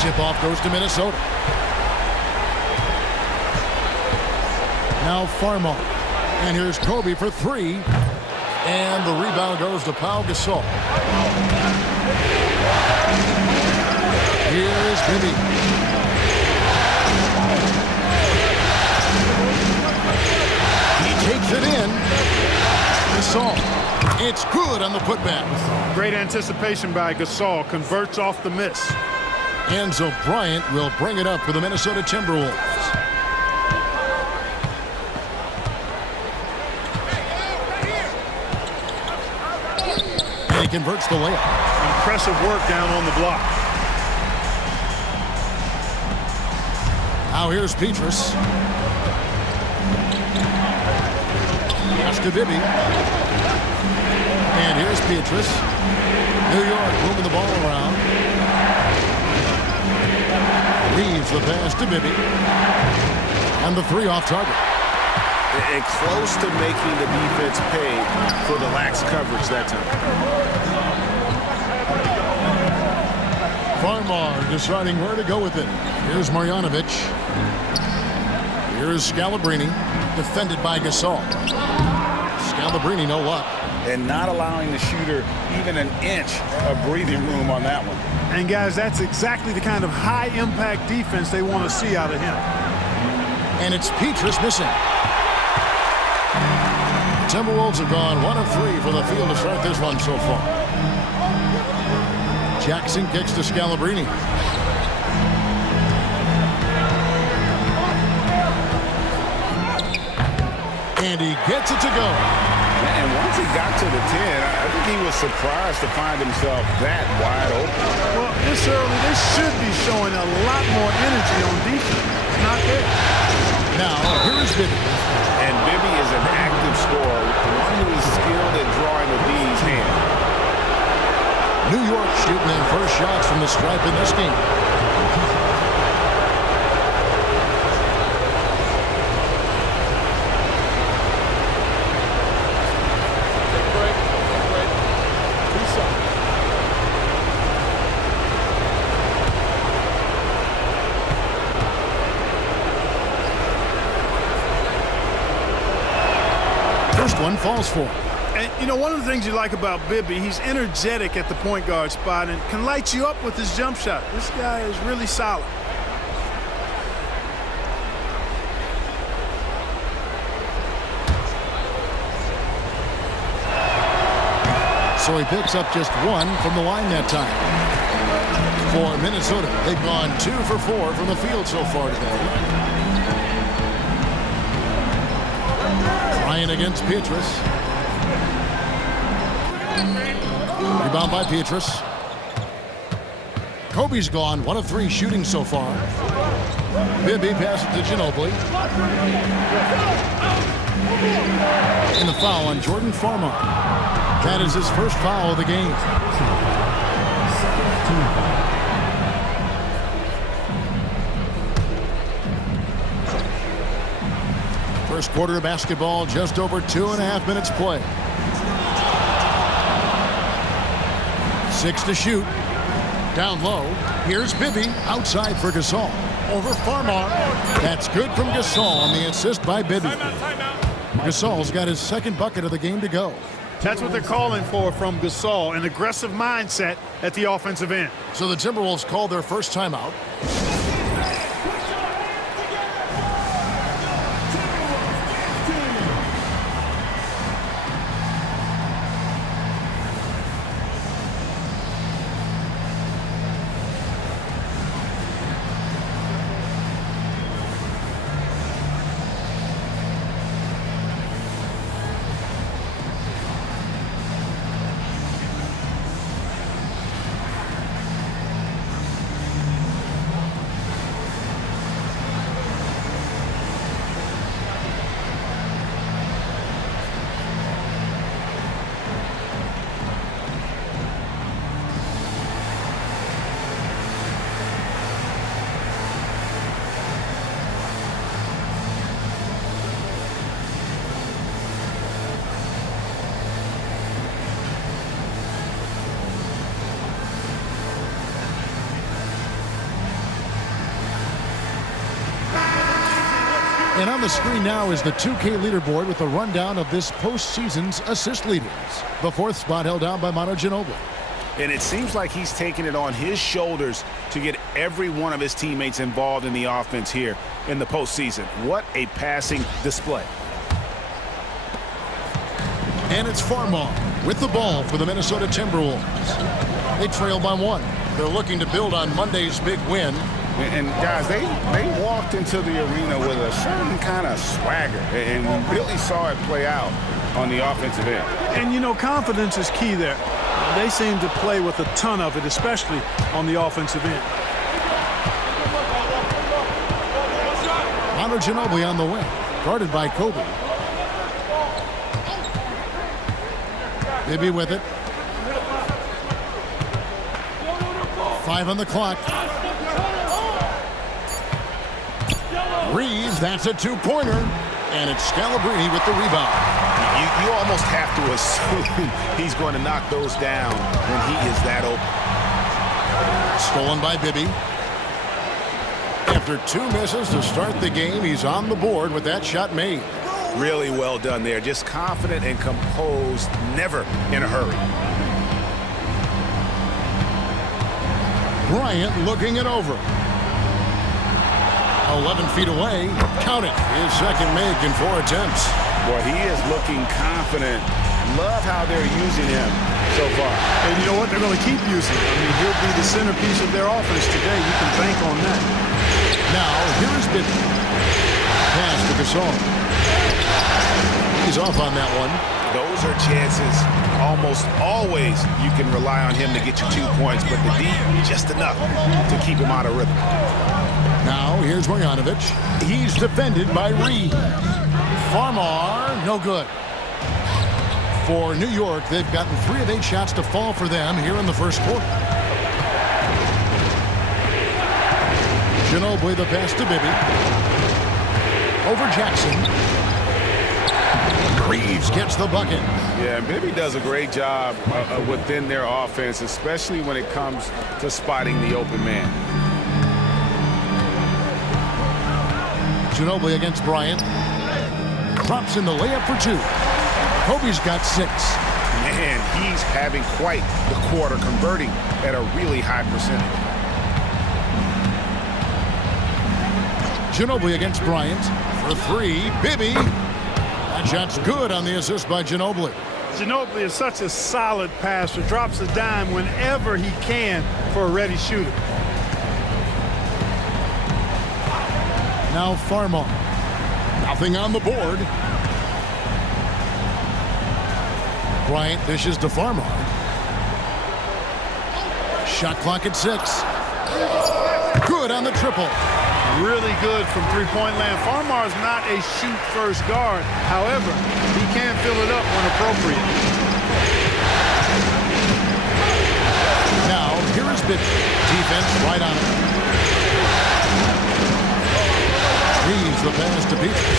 Tip-off goes to Minnesota. Now Farmar. And here's Kobe for 3. And the rebound goes to Pau Gasol. Here's Bibby. He takes it in. Gasol. It's good on the putback. Great anticipation by Gasol. Converts off the miss. Enzo Bryant will bring it up for the Minnesota Timberwolves. And he converts the layup. Impressive work down on the block. Now here's Petrus. Pass to Bibby. And here's Petrus. New York moving the ball around. Leaves the pass to Bibby. And the three off target. And close to making the defense pay for the lax coverage that time. Farmar deciding where to go with it. Here's Marjanovic. Here's Scalabrine. Defended by Gasol. Scalabrine, no luck. And not allowing the shooter even an inch of breathing room on that one. And guys, that's exactly the kind of high-impact defense they want to see out of him. And it's Petrus missing. The Timberwolves have gone 1 of 3 for the field to start this one so far. Jackson kicks to Scalabrine. And he gets it to go. And once he got to the 10, I think he was surprised to find himself that wide open. Well, this early, they should be showing a lot more energy on defense. It's not there. Now, here's Bibby. And Bibby is an active scorer, one who is skilled at drawing with D's hand. New York shooting their first shots from the stripe in this game. First one falls for him. And, you know, one of the things you like about Bibby, he's energetic at the point guard spot and can light you up with his jump shot. This guy is really solid. So he picks up just one from the line that time. For Minnesota, they've gone 2 for 4 from the field so far today. Bryant against Petrus. Rebound by Petrus. Kobe's gone 1 of 3 shooting so far. Bibby passes to Ginobili. And the foul on Jordan Farmar. That is his first foul of the game. First quarter of basketball, just over 2.5 minutes play. 6 to shoot. Down low. Here's Bibby. Outside for Gasol. Over Farmar. That's good from Gasol on the assist by Bibby. Gasol's got his second bucket of the game to go. That's what they're calling for from Gasol, an aggressive mindset at the offensive end. So the Timberwolves called their first timeout. And on the screen now is the 2K leaderboard with a rundown of this postseason's assist leaders. The 4th spot held down by Manu Ginobili. And it seems like he's taking it on his shoulders to get every one of his teammates involved in the offense here in the postseason. What a passing display. And it's Farmar with the ball for the Minnesota Timberwolves. They trail by 1. They're looking to build on Monday's big win. And guys, they walked into the arena with a certain kind of swagger, and we really saw it play out on the offensive end. And, you know, confidence is key there. They seem to play with a ton of it, especially on the offensive end. Manu Ginobili on the wing, guarded by Kobe. Bibby with it. 5 on the clock. Reeves, that's a two-pointer. And it's Scalabrine with the rebound. You almost have to assume he's going to knock those down when he is that open. Stolen by Bibby. After 2 misses to start the game, he's on the board with that shot made. Really well done there. Just confident and composed, never in a hurry. Bryant looking it over. 11 feet away. Count it. His second make in 4 attempts. Boy, he is looking confident. Love how they're using him so far. And you know what? They're going to keep using him. I mean, he'll be the centerpiece of their offense today. You can bank on that. Now, here is Bibby. Pass to Gasol. He's off on that one. Those are chances almost always you can rely on him to get you 2 points, but the D, just enough to keep him out of rhythm. Now, here's Bogdanovic. He's defended by Reed. Farmar, no good. For New York, they've gotten 3 of 8 shots to fall for them here in the first quarter. Ginobili, the pass to Bibby. Over Jackson. Reeves gets the bucket. Yeah, Bibby does a great job within their offense, especially when it comes to spotting the open man. Ginobili against Bryant. Drops in the layup for 2. Kobe's got 6. Man, he's having quite the quarter, converting at a really high percentage. Ginobili against Bryant for 3. Bibby. That shot's good on the assist by Ginobili. Ginobili is such a solid passer. Drops a dime whenever he can for a ready shooter. Now Farmar. Nothing on the board. Bryant dishes to Farmar. Shot clock at 6. Good on the triple. Really good from three-point land. Farmar is not a shoot-first guard. However, he can fill it up when appropriate. Now, here is Bibby. Defense right on him. Reeves the pass to Peters.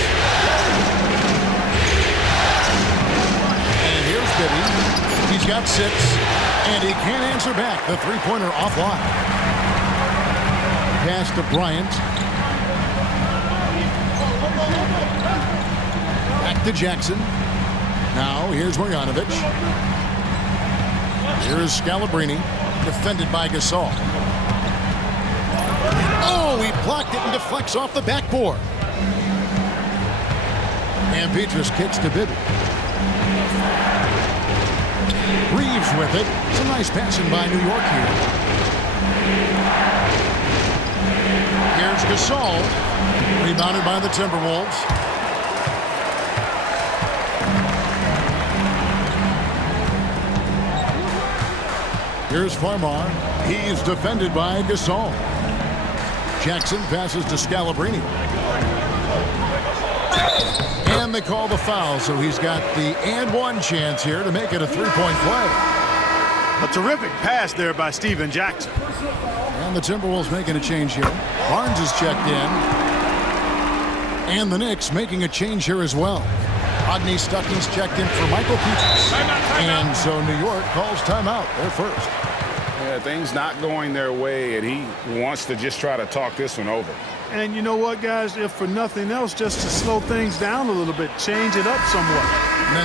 And here's Bibby. He's got 6. And he can't answer back. The three-pointer offline. Pass to Bryant. Back to Jackson. Now here's Bogdanovic. Here's Scalabrine, defended by Gasol. Oh, he blocked it and deflects off the backboard. And Peters kicks to Bibby. Reeves with it. It's a nice passing by New York here. Here's Gasol. Rebounded by the Timberwolves. Here's Farmar. He's defended by Gasol. Jackson passes to Scalabrine. And they call the foul, so he's got the and one chance here to make it a three-point play. A terrific pass there by Steven Jackson. And the Timberwolves making a change here. Barnes is checked in. And the Knicks making a change here as well. Rodney Stuckey's checked in for Michael Peters. And so New York calls timeout. They're first. Yeah, things not going their way, and he wants to just try to talk this one over. And you know what, guys? If for nothing else, just to slow things down a little bit, change it up somewhat.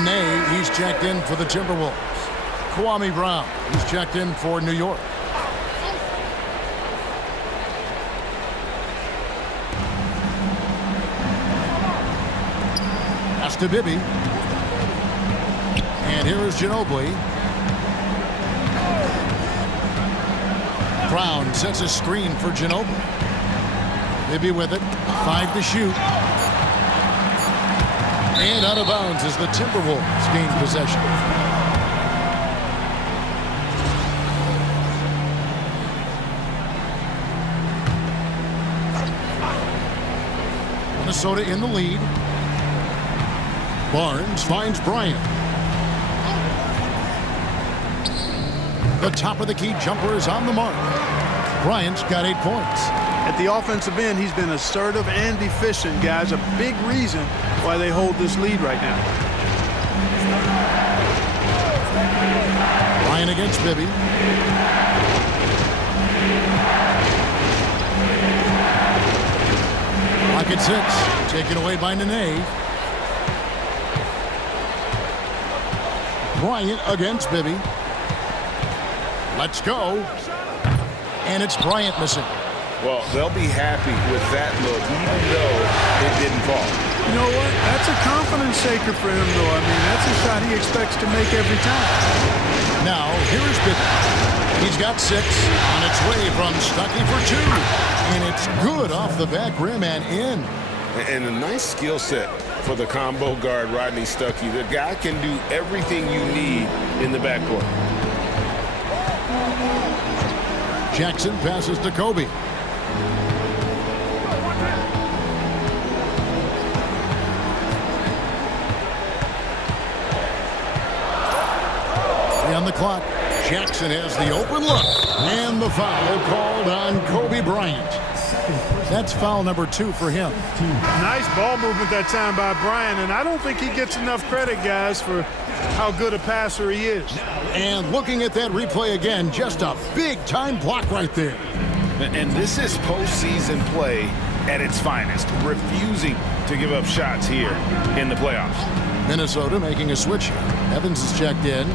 Nene, he's checked in for the Timberwolves. Kwame Brown, he's checked in for New York. Pass to Bibby. And And here is Ginobili. Brown sets a screen for Ginobili. Maybe with it. 5 to shoot. And out of bounds as the Timberwolves gain possession. Minnesota in the lead. Barnes finds Bryant. The top of the key jumper is on the mark. Bryant's got 8 points. At the offensive end, he's been assertive and efficient, guys. A big reason why they hold this lead right now. Bryant against Bibby. Rocket 6, taken away by Nene. Bryant against Bibby. Let's go. And it's Bryant missing. Well, they'll be happy with that look, even though it didn't fall. You know what? That's a confidence shaker for him, though. I mean, that's a shot he expects to make every time. Now, here's Bibby. He's got 6 on its way from Stuckey for 2. And it's good off the back rim and in. And a nice skill set for the combo guard, Rodney Stuckey. The guy can do everything you need in the backcourt. Jackson passes to Kobe. On the clock. Jackson has the open look. And the foul called on Kobe Bryant. That's foul number 2 for him. Nice ball movement that time by Bryant, and I don't think he gets enough credit, guys, for how good a passer he is. And looking at that replay again, just a big-time block right there. And this is postseason play at its finest, refusing to give up shots here in the playoffs. Minnesota making a switch here. Evans is checked in.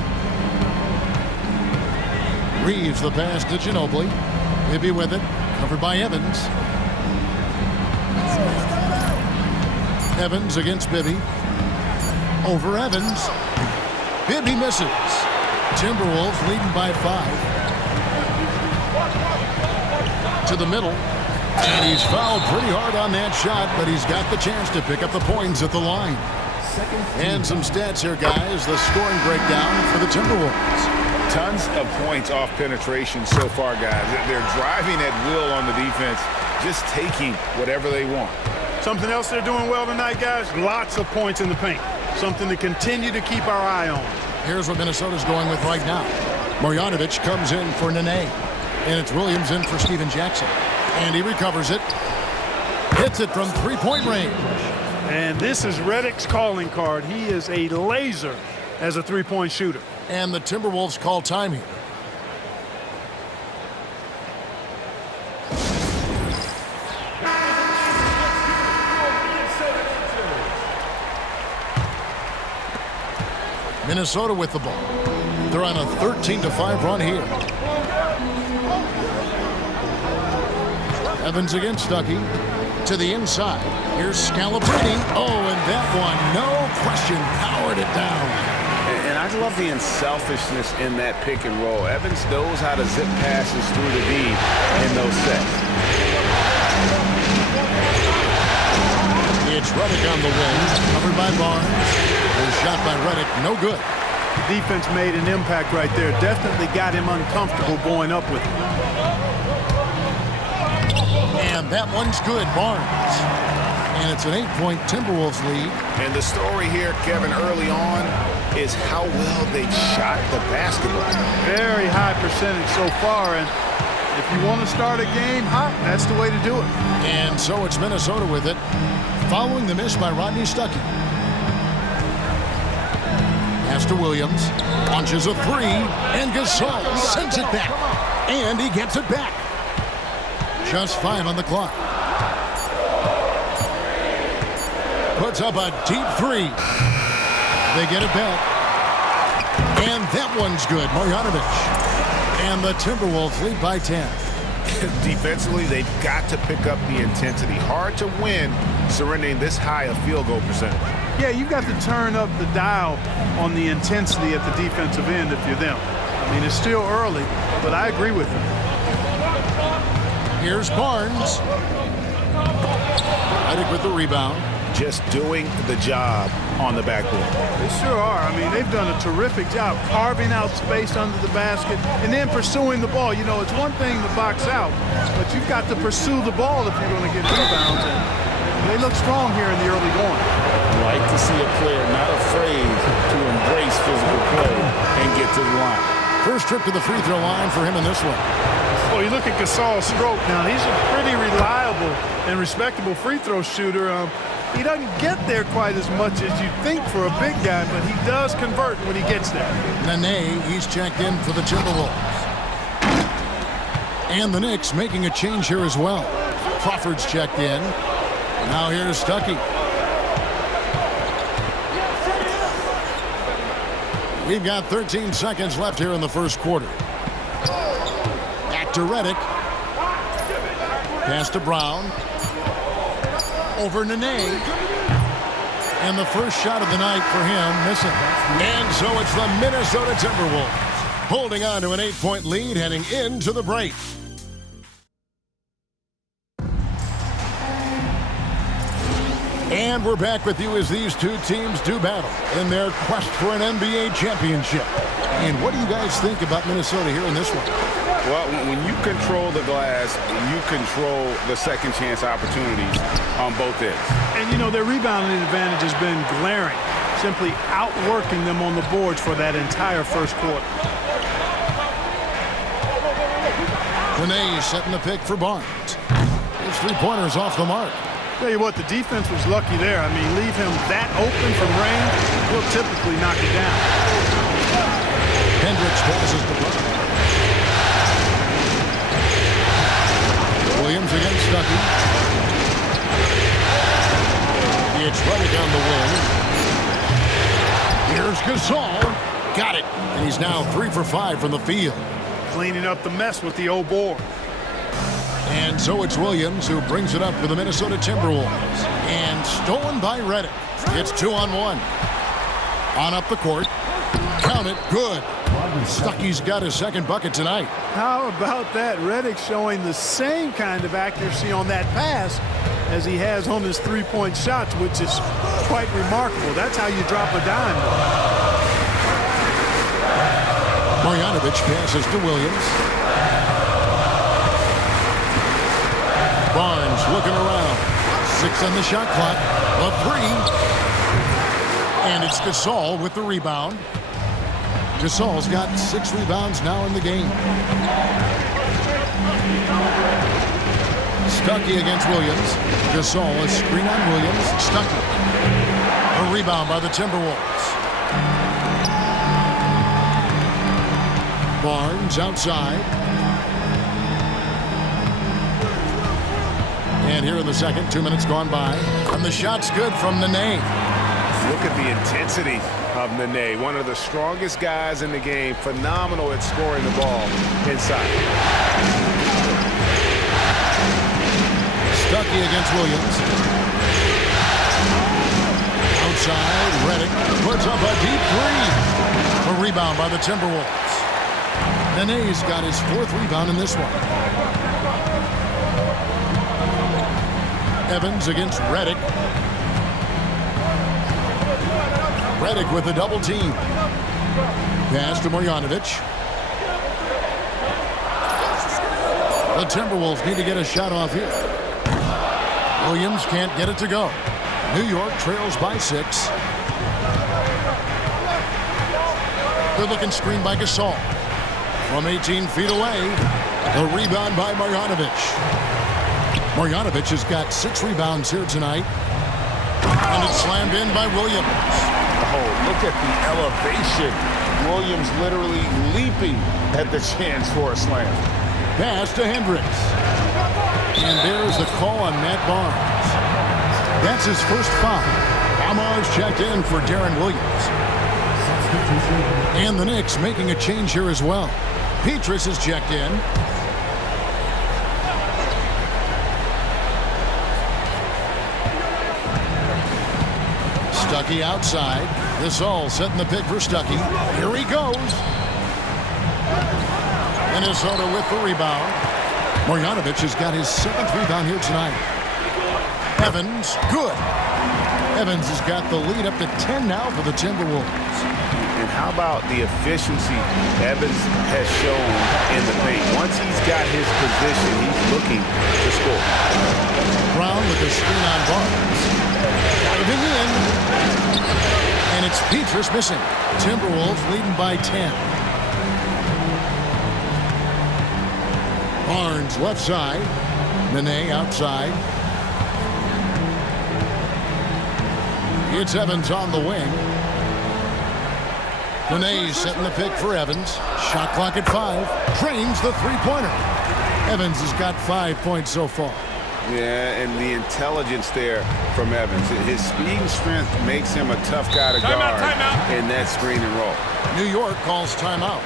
Reeves the pass to Ginobili. Bibby with it. Covered by Evans. Evans against Bibby. Over Evans. Bibby misses. Timberwolves leading by 5. To the middle. And he's fouled pretty hard on that shot, but he's got the chance to pick up the points at the line. And some stats here, guys. The scoring breakdown for the Timberwolves. Tons of points off penetration so far, guys. They're driving at will on the defense, just taking whatever they want. Something else they're doing well tonight, guys, lots of points in the paint. Something to continue to keep our eye on. Here's what Minnesota's going with right now. Marjanovic comes in for Nene. And it's Williams in for Steven Jackson. And he recovers it. Hits it from three-point range. And this is Redick's calling card. He is a laser as a three-point shooter. And the Timberwolves call time here. Minnesota with the ball. They're on a 13-5 run here. Evans against Stuckey. To the inside. Here's Scalabrine. Oh, and that one, no question, powered it down. And I love the unselfishness in that pick and roll. Evans knows how to zip passes through the D in those sets. It's Redick on the wing, covered by Barnes. A shot by Redick, no good. The defense made an impact right there. Definitely got him uncomfortable going up with it. And that one's good, Barnes. And it's an 8-point Timberwolves lead. And the story here, Kevin, early on is how well they shot the basketball. Very high percentage so far, and if you want to start a game hot, that's the way to do it. And so it's Minnesota with it, following the miss by Rodney Stuckey. Pass to Williams, launches a three, and Gasol sends it back. And he gets it back. Just 5 on the clock. Puts up a deep three. They get it back. And that one's good. Marjanovic. And the Timberwolves lead by 10. Defensively, they've got to pick up the intensity. Hard to win surrendering this high a field goal percentage. Yeah, you've got to turn up the dial on the intensity at the defensive end if you're them. I mean, it's still early, but I agree with you. Here's Barnes. Redick with the rebound. Just doing the job on the backboard. They sure are. I mean, they've done a terrific job carving out space under the basket and then pursuing the ball. You know, it's one thing to box out, but you've got to pursue the ball if you're going to get rebounds. And they look strong here in the early going. Like to see a player not afraid to embrace physical play and get to the line. First trip to the free throw line for him in this one. Well, you look at Gasol's stroke now. He's a pretty reliable and respectable free throw shooter. He doesn't get there quite as much as you'd think for a big guy, but he does convert when he gets there. Nene, he's checked in for the Timberwolves. And the Knicks making a change here as well. Crawford's checked in. Now here's Stuckey. We've got 13 seconds left here in the first quarter. Back to Redick. Pass to Brown. Over Nene. And the first shot of the night for him missing. And so it's the Minnesota Timberwolves holding on to an 8-point lead heading into the break. And we're back with you as these two teams do battle in their quest for an NBA championship. And what do you guys think about Minnesota here in this one? Well, when you control the glass, you control the second chance opportunities on both ends. And, you know, their rebounding advantage has been glaring, simply outworking them on the boards for that entire first quarter. Nene setting the pick for Barnes. His three-pointers off the mark. Tell you what, the defense was lucky there. I mean, leave him that open from range, he'll typically knock it down. Hendricks passes the ball. Williams against Stuckey. It's Redick on the wing. Here's Gasol. Got it. And he's now 3 for 5 from the field. Cleaning up the mess with the old board. And so it's Williams who brings it up for the Minnesota Timberwolves. And stolen by Redick. It's 2-on-1. On up the court. Count it. Good. Stuckey's got his second bucket tonight. How about that? Redick showing the same kind of accuracy on that pass as he has on his three-point shots, which is quite remarkable. That's how you drop a dime. Marjanovic passes to Williams. Barnes looking around. 6 on the shot clock. A 3. And it's Gasol with the rebound. Gasol's got 6 rebounds now in the game. Stuckey against Williams. Gasol, a screen on Williams. Stuckey. A rebound by the Timberwolves. Barnes outside. And here in the second, 2 minutes gone by. And the shot's good from Nene. Look at the intensity of Nene, one of the strongest guys in the game, phenomenal at scoring the ball inside. Stuckey against Williams. Outside, Redick puts up a deep 3. A rebound by the Timberwolves. Nene's got his 4th rebound in this one. Evans against Redick. Redick with a double team. Pass to Marjanovic. The Timberwolves need to get a shot off here. Williams can't get it to go. New York trails by 6. They're looking screened by Gasol. From 18 feet away, a rebound by Marjanovic. Marjanovic has got 6 rebounds here tonight. And it's slammed in by Williams. Oh, look at the elevation. Williams literally leaping at the chance for a slam. Pass to Hendricks. And there's the call on Matt Barnes. That's his first foul. Amar's checked in for Darren Williams. And the Knicks making a change here as well. Petrus is checked in. Stuckey outside. Gasol setting the pick for Stuckey. Here he goes. Minnesota with the rebound. Marjanovic has got his 7th rebound here tonight. Evans, good. Evans has got the lead up to 10 now for the Timberwolves. And how about the efficiency Evans has shown in the paint? Once he's got his position, he's looking to score. Brown with the screen on Barnes. Diving in. And it's Petrus missing. Timberwolves leading by 10. Barnes left side. Nene outside. It's Evans on the wing. Nene setting the pick for Evans. Shot clock at 5. Drains the three-pointer. Evans has got 5 points so far. Yeah, and the intelligence there from Evans. His speed and strength makes him a tough guy to guard in that screen and roll. New York calls timeout.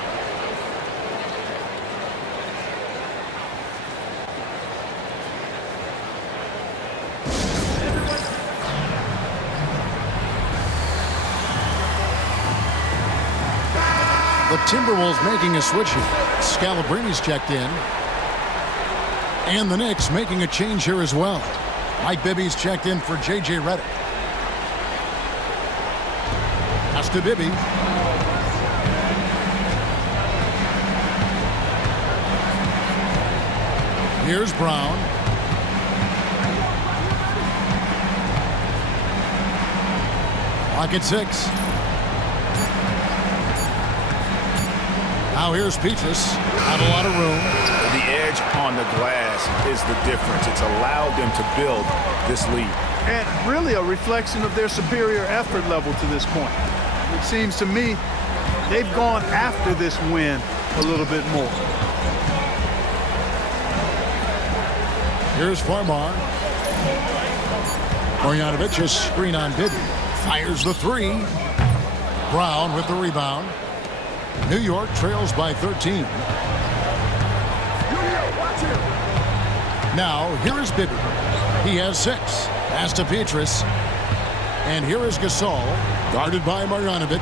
The Timberwolves making a switch here. Scalabrini's checked in. And the Knicks making a change here as well. Mike Bibby's checked in for J.J. Redick. Pass to Bibby. Here's Brown. Clock at 6. Now here's Petrus. Not a lot of room. The edge on the glass is the difference. It's allowed them to build this lead. And really a reflection of their superior effort level to this point. It seems to me they've gone after this win a little bit more. Here's Farmar. Marjanovic, a screen on Bibby. Fires the 3. Brown with the rebound. New York trails by 13. Now, here is Bibby. He has 6. Pass to Petrus. And here is Gasol, guarded by Marjanovic.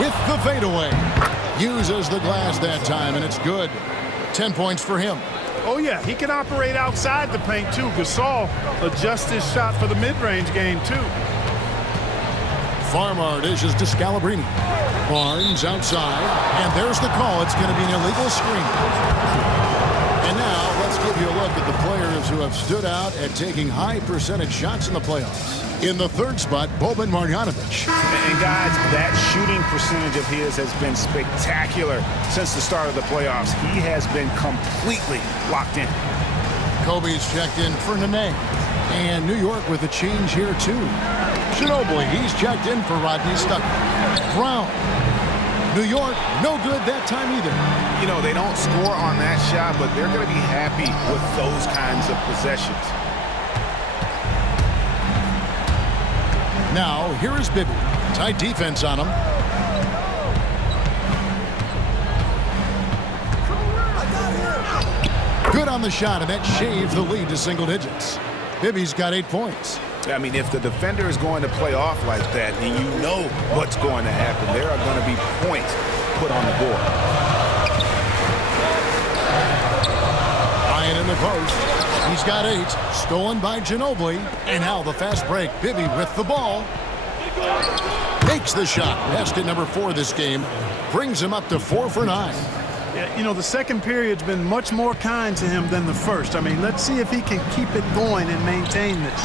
With the fadeaway. Uses the glass that time, and it's good. 10 points for him. Oh, yeah, he can operate outside the paint, too. Gasol adjusts his shot for the mid-range game, too. Farmar dishes to Scalabrini. Barnes outside, and there's the call. It's going to be an illegal screen. And now let's give you a look at the players who have stood out at taking high percentage shots in the playoffs. In the 3rd spot, Boban Marjanovic. And guys, that shooting percentage of his has been spectacular since the start of the playoffs. He has been completely locked in. Kobe's checked in for Nene. And New York with a change here, too. Ginobili, he's checked in for Rodney Stuckey. Brown. New York, no good that time either. You know, they don't score on that shot, but they're going to be happy with those kinds of possessions. Now, here is Bibby. Tight defense on him. Good on the shot, and that shaves the lead to single digits. Bibby's got 8 points. I mean, if the defender is going to play off like that, then you know what's going to happen. There are going to be points put on the board. Bryant in the post. He's got 8. Stolen by Ginobili. And now the fast break. Bibby with the ball. Makes the shot. Basket number 4 this game. Brings him up to 4 for 9. Yeah, you know, the second period's been much more kind to him than the first. I mean, let's see if he can keep it going and maintain this.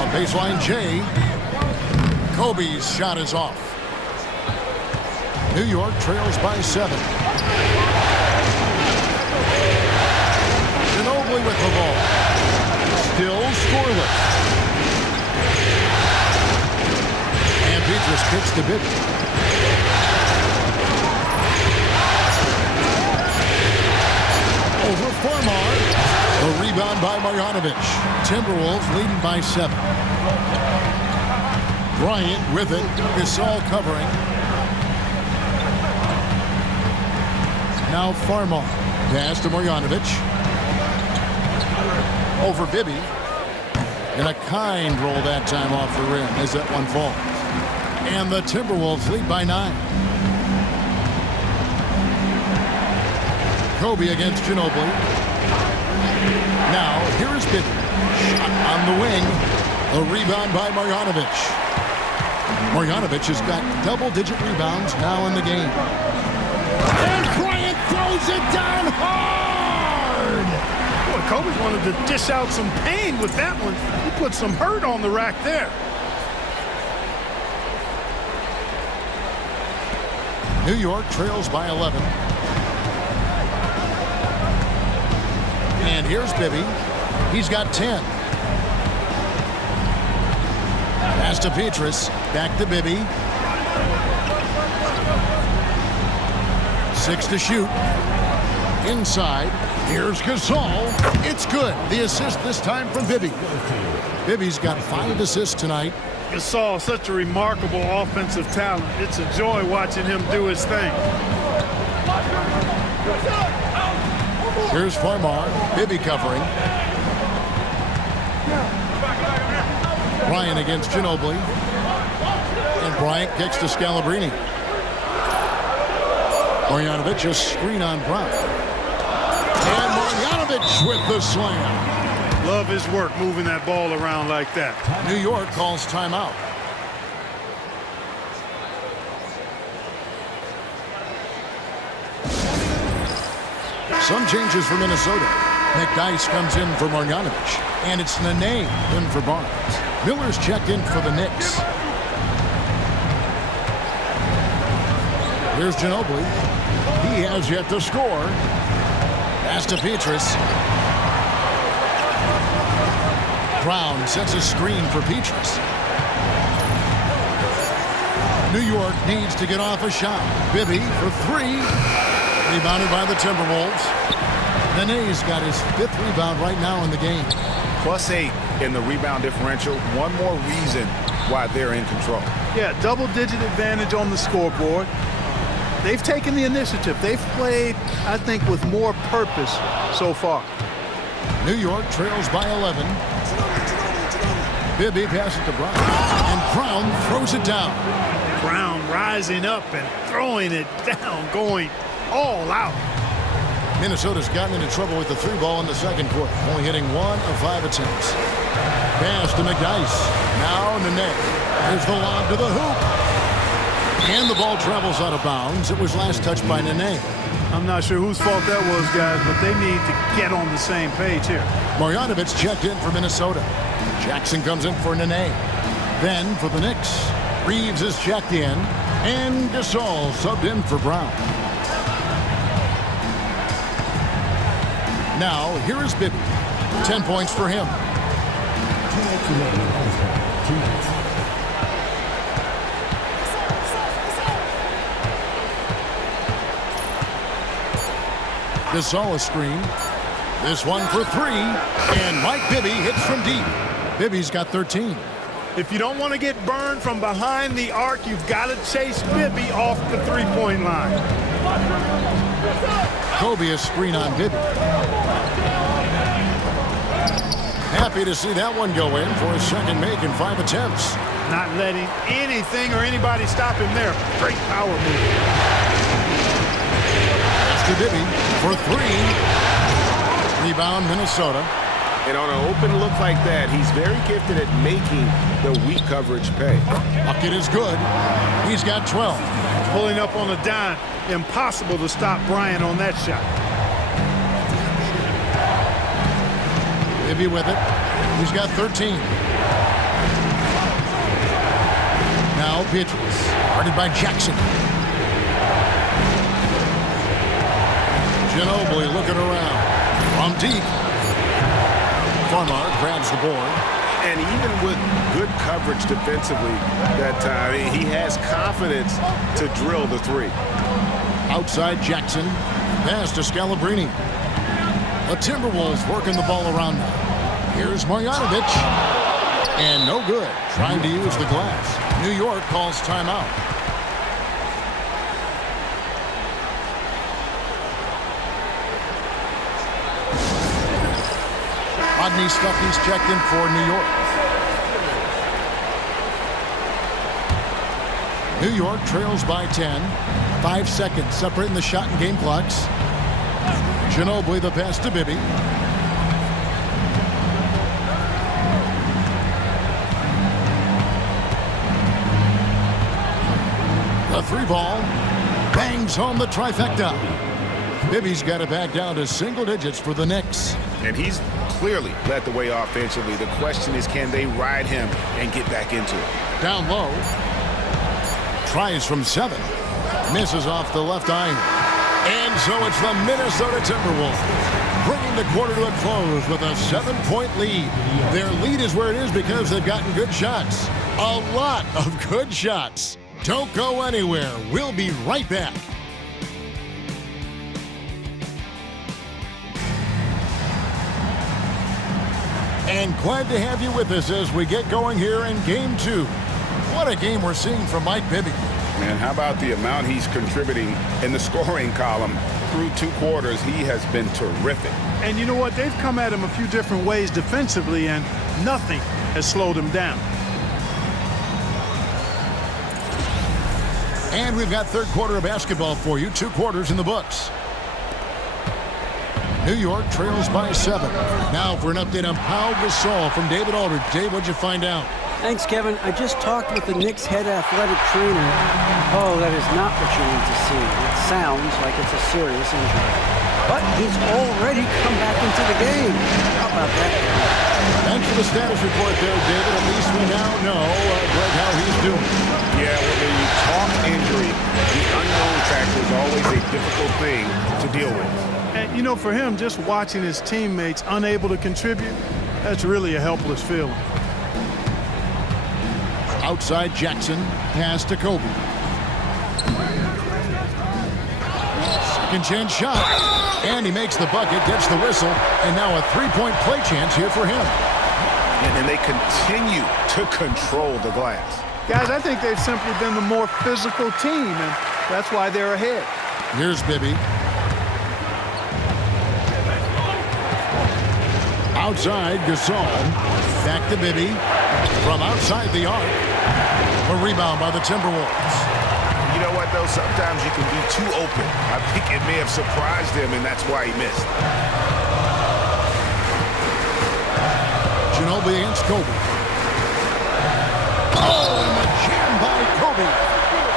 On baseline, Jay. Kobe's shot is off. New York trails by 7. Ginobili with the ball. Still scoreless. And Petrus kicks to Bibby. Over Farmar. The rebound by Marjanovic. Timberwolves leading by 7. Bryant with it. Gasol covering. Now Farmar. Pass to Marjanovic. Over Bibby. And a kind roll that time off the rim as that one falls. And the Timberwolves lead by 9. Kobe against Ginobili. Now, here is Bibby. Shot on the wing. A rebound by Marjanovic. Marjanovic has got double-digit rebounds now in the game. And Bryant throws it down hard! Boy, Kobe wanted to dish out some pain with that one. He put some hurt on the rack there. New York trails by 11. And here's Bibby. He's got 10. Pass to Petrus. Back to Bibby. 6 to shoot. Inside. Here's Gasol. It's good. The assist this time from Bibby. Bibby's got 5 assists tonight. Gasol, such a remarkable offensive talent. It's a joy watching him do his thing. Here's Farmar. Bibby covering. Bryant against Ginobili. And Bryant kicks to Scalabrine. Marjanovic, a screen on Brown. And Marjanovic with the slam. Love his work moving that ball around like that. New York calls timeout. Some changes for Minnesota. McDyess comes in for Marjanovic. And it's Nene in for Barnes. Miller's checked in for the Knicks. Here's Ginobili. He has yet to score. Pass to Petrus. Brown sets a screen for Petrus. New York needs to get off a shot. Bibby for 3. Rebounded by the Timberwolves. Nene's got his 5th rebound right now in the game. +8 in the rebound differential. One more reason why they're in control. Yeah, double-digit advantage on the scoreboard. They've taken the initiative. They've played, I think, with more purpose so far. New York trails by 11. Bibby passes to Brown. And Brown throws it down. Brown rising up and throwing it down, going all out. Minnesota's gotten into trouble with the 3 ball in the second quarter, only hitting 1 of 5 attempts. Pass to McDyess. Now Nene. Here's the lob to the hoop. And the ball travels out of bounds. It was last touched by Nene. I'm not sure whose fault that was, guys, but they need to get on the same page here. Marjanovic checked in for Minnesota. Jackson comes in for Nene. Then for the Knicks, Reeves is checked in. And Gasol subbed in for Brown. Now, here is Bibby. 10 points for him. Gasol a screen. This one for 3. And Mike Bibby hits from deep. Bibby's got 13. If you don't want to get burned from behind the arc, you've got to chase Bibby off the three-point line. Kobe a screen on Bibby. Happy to see that one go in for his second make in 5 attempts. Not letting anything or anybody stop him there. Great power move. That's to Bibby for 3. Rebound Minnesota. And on an open look like that, he's very gifted at making the weak coverage pay. Bucket is good. He's got 12. Pulling up on a dime. Impossible to stop Bryant on that shot. Bibby with it. He's got 13. Now Petrus. Guarded by Jackson. Ginobili looking around. From deep. Farmar grabs the board. And even with good coverage defensively that time, he has confidence to drill the 3. Outside Jackson. Pass to Scalabrine. The Timberwolves working the ball around now. Here's Marjanovic. And no good. Trying to use the glass. New York calls timeout. Rodney Stuckey's checked in for New York. New York trails by 10. 5 seconds separating the shot and game clocks. Ginobili the pass to Bibby. The 3-ball bangs home the trifecta. Bibby's got it back down to single digits for the Knicks. And he's clearly led the way offensively. The question is, can they ride him and get back into it? Down low. Tries from 7. Misses off the left iron. And so it's the Minnesota Timberwolves bringing the quarter to a close with a 7-point lead. Their lead is where it is because they've gotten good shots. A lot of good shots. Don't go anywhere. We'll be right back. And glad to have you with us as we get going here in Game 2. What a game we're seeing from Mike Bibby. Man, how about the amount he's contributing in the scoring column through 2 quarters? He has been terrific. And you know what? They've come at him a few different ways defensively, and nothing has slowed him down. And we've got third quarter of basketball for you. 2 quarters in the books. New York trails by 7. Now for an update on Pau Gasol from David Aldridge. Dave, what'd you find out? Thanks, Kevin. I just talked with the Knicks head athletic trainer. Oh, that is not what you need to see. It sounds like it's a serious injury. But he's already come back into the game. How about that? Thanks for the status report there, David. At least we now know, Greg, how he's doing. Yeah, when you talk injury, the unknown factor is always a difficult thing to deal with. And, you know, for him, just watching his teammates unable to contribute, that's really a helpless feeling. Outside Jackson, pass to Kobe. Second chance shot. And he makes the bucket, gets the whistle, and now a 3-point play chance here for him. And they continue to control the glass. Guys, I think they've simply been the more physical team, and that's why they're ahead. Here's Bibby. Outside, Gasol. Back to Bibby. From outside the arc. A rebound by the Timberwolves. You know what, though? Sometimes you can be too open. I think it may have surprised him, and that's why he missed. Ginobili against Kobe. Oh, and the jam by Kobe.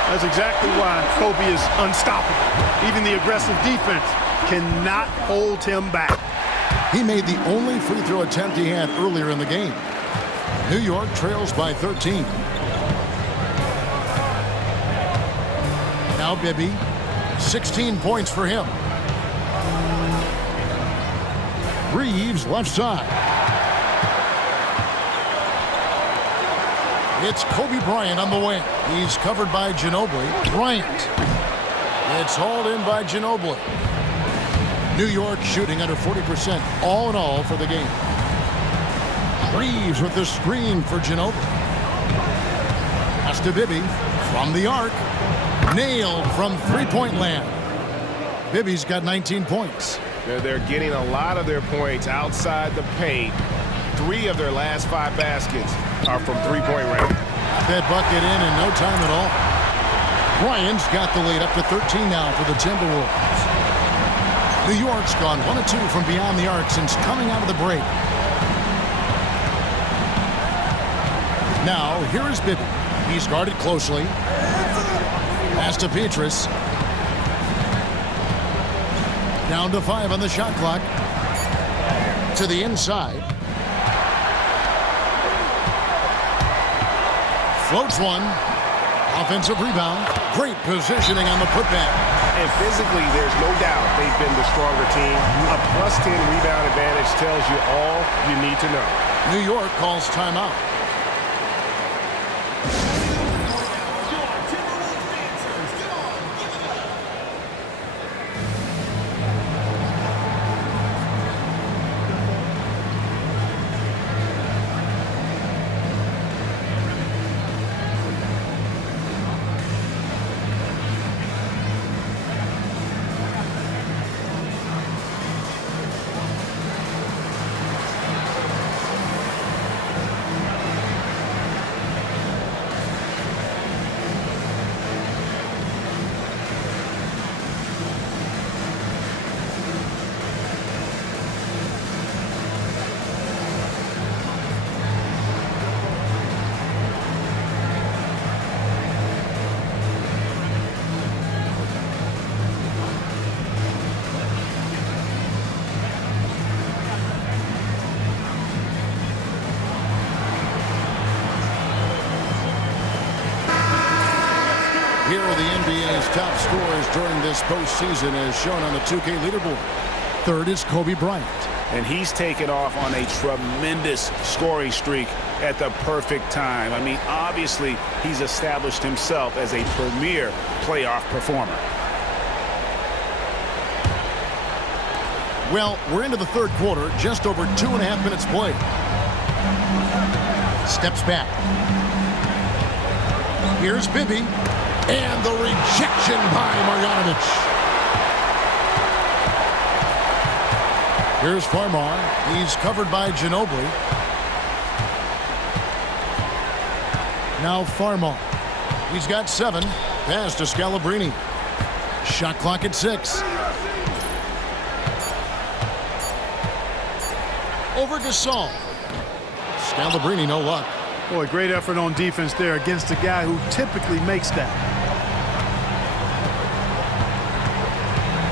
That's exactly why Kobe is unstoppable. Even the aggressive defense cannot hold him back. He made the only free throw attempt he had earlier in the game. New York trails by 13. Now Bibby, 16 points for him. Reeves left side. It's Kobe Bryant on the wing. He's covered by Ginobili. Bryant. It's hauled in by Ginobili. New York shooting under 40% all in all for the game. Reeves with the screen for Ginobili. Pass to Bibby from the arc. Nailed from 3-point land. Bibby's got 19 points. They're getting a lot of their points outside the paint. 3 of their last 5 baskets are from 3-point range. That bucket in no time at all. Bryant's got the lead up to 13 now for the Timberwolves. New York's gone 1 of 2 from beyond the arc since coming out of the break. Now, here is Bibby. He's guarded closely. Pass to Petrus. Down to 5 on the shot clock. To the inside. Floats one. Offensive rebound. Great positioning on the putback. And physically, there's no doubt they've been the stronger team. A +10 rebound advantage tells you all you need to know. New York calls timeout. top scorers during this postseason as shown on the 2K leaderboard. Third is Kobe Bryant. And he's taken off on a tremendous scoring streak at the perfect time. I mean, obviously, he's established himself as a premier playoff performer. Well, we're into the third quarter, just over 2.5 minutes played. Steps back. Here's Bibby, and the rejection by Marjanovic. Here's Farmar. He's covered by Ginobili. Now Farmar. He's got 7. Pass to Scalabrine. Shot clock at 6. Over Gasol. Scalabrine, no luck. Boy, great effort on defense there against a guy who typically makes that.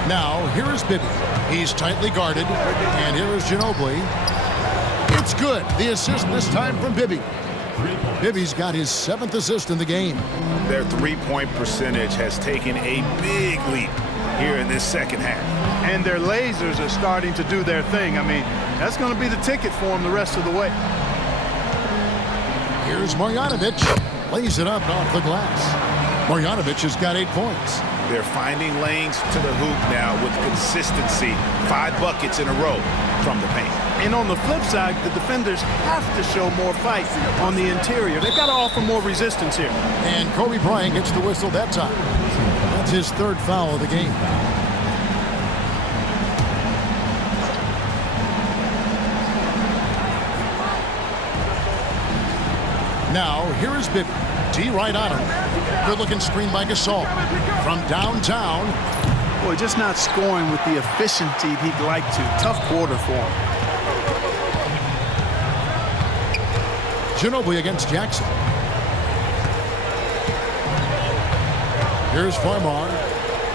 Now, here is Bibby. He's tightly guarded. And here is Ginobili. It's good. The assist this time from Bibby. Bibby's got his 7th assist in the game. Their three-point percentage has taken a big leap here in this second half. And their lasers are starting to do their thing. I mean, that's going to be the ticket for them the rest of the way. Here's Marjanovic. Lays it up off the glass. Marjanovic has got 8 points. They're finding lanes to the hoop now with consistency. 5 buckets in a row from the paint. And on the flip side, the defenders have to show more fight on the interior. They've got to offer more resistance here. And Kobe Bryant gets the whistle that time. That's his 3rd foul of the game. Now, here is Bibby. T right on him. Good-looking screen by Gasol. From downtown. Boy, just not scoring with the efficiency he'd like to. Tough quarter for him. Ginobili against Jackson. Here's Farmar.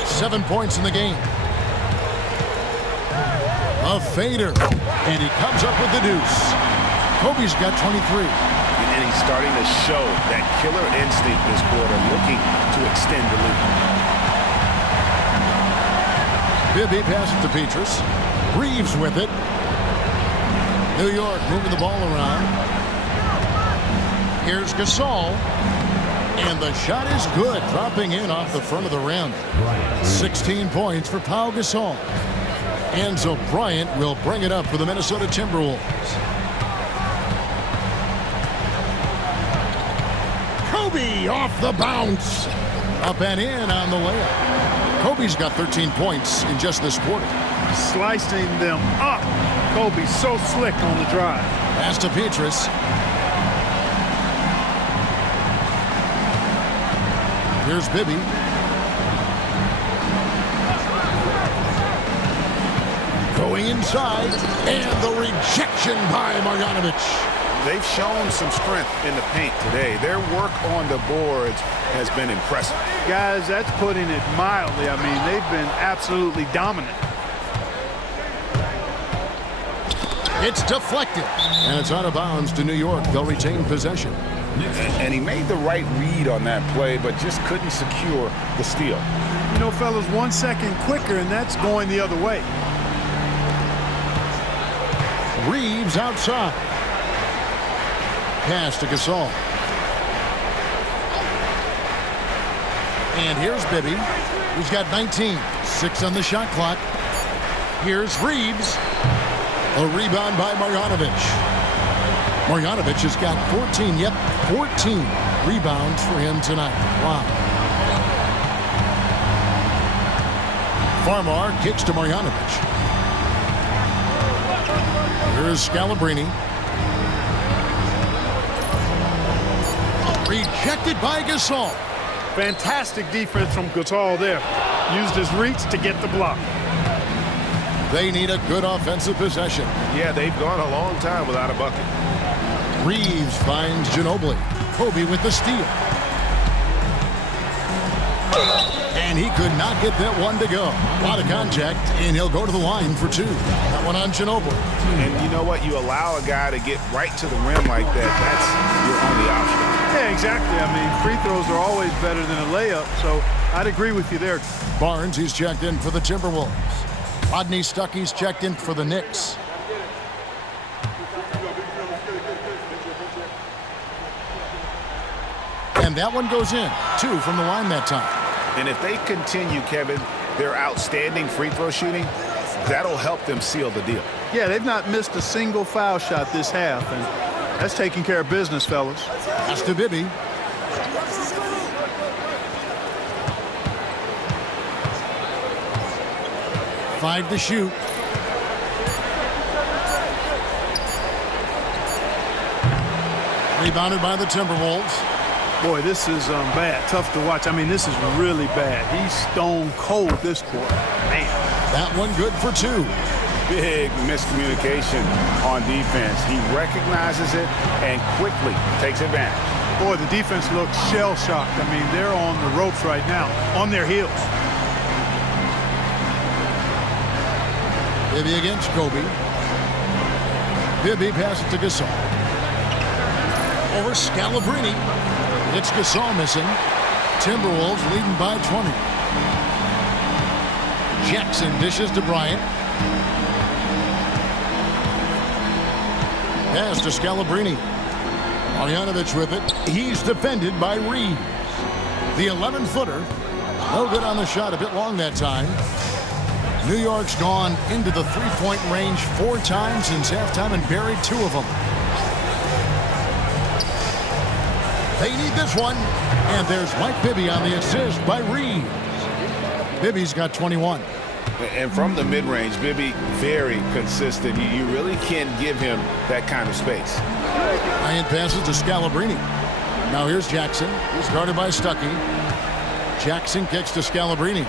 7 points in the game. A fader. And he comes up with the deuce. Kobe's got 23. And he's starting to show that killer instinct this quarter, looking to extend the lead. Bibby passes to Petrus. Reeves with it. New York moving the ball around. Here's Gasol. And the shot is good, dropping in off the front of the rim. 16 points for Pau Gasol. Enzo Bryant will bring it up for the Minnesota Timberwolves. Kobe off the bounce. Up and in on the layup. Kobe's got 13 points in just this quarter. Slicing them up. Kobe so slick on the drive. Pass to Petrus. Here's Bibby. Going inside. And the rejection by Marjanovic. They've shown some strength in the paint today. Their work on the boards has been impressive. Guys, that's putting it mildly. I mean, they've been absolutely dominant. It's deflected. And it's out of bounds to New York. They'll retain possession. And he made the right read on that play, but just couldn't secure the steal. You know, fellas, 1 second quicker, and that's going the other way. Reeves outside. Pass to Gasol. And here's Bibby, who's got 19. 6 on the shot clock. Here's Reeves. A rebound by Marjanovic. Marjanovic has got 14. Yep, 14 rebounds for him tonight. Wow. Farmar kicks to Marjanovic. Here's Scalabrine. Rejected by Gasol. Fantastic defense from Gasol there. Used his reach to get the block. They need a good offensive possession. Yeah, they've gone a long time without a bucket. Reeves finds Ginobili. Kobe with the steal. And he could not get that one to go. A lot of contact, and he'll go to the line for two. That one on Ginobili. And you know what? You allow a guy to get right to the rim like that. That's your only option. Yeah, exactly. I mean, free throws are always better than a layup, so I'd agree with you there. Barnes, he's checked in for the Timberwolves. Rodney Stuckey's checked in for the Knicks. And that one goes in. 2 from the line that time. And if they continue, Kevin, their outstanding free throw shooting, that'll help them seal the deal. Yeah, they've not missed a single foul shot this half, and that's taking care of business, fellas. Pass to Bibby. Five to shoot. Rebounded by the Timberwolves. Boy, this is bad. Tough to watch. I mean, this is really bad. He's stone cold this quarter. Man. That one good for 2. Big miscommunication on defense. He recognizes it and quickly takes advantage. Boy, the defense looks shell-shocked. I mean, they're on the ropes right now, on their heels. Bibby against Kobe. Bibby passes to Gasol. Over Scalabrine. It's Gasol missing. Timberwolves leading by 20. Jackson dishes to Bryant. Pass to Scalabrine. Marjanovic with it. He's defended by Reeves. The 11-footer. No good on the shot. A bit long that time. New York's gone into the three-point range 4 times since halftime and buried 2 of them. They need this one. And there's Mike Bibby on the assist by Reeves. Bibby's got 21. And from the mid-range, Bibby very consistent. You really can't give him that kind of space. Bryant passes to Scalabrine. Now here's Jackson. He's guarded by Stuckey. Jackson kicks to Scalabrine.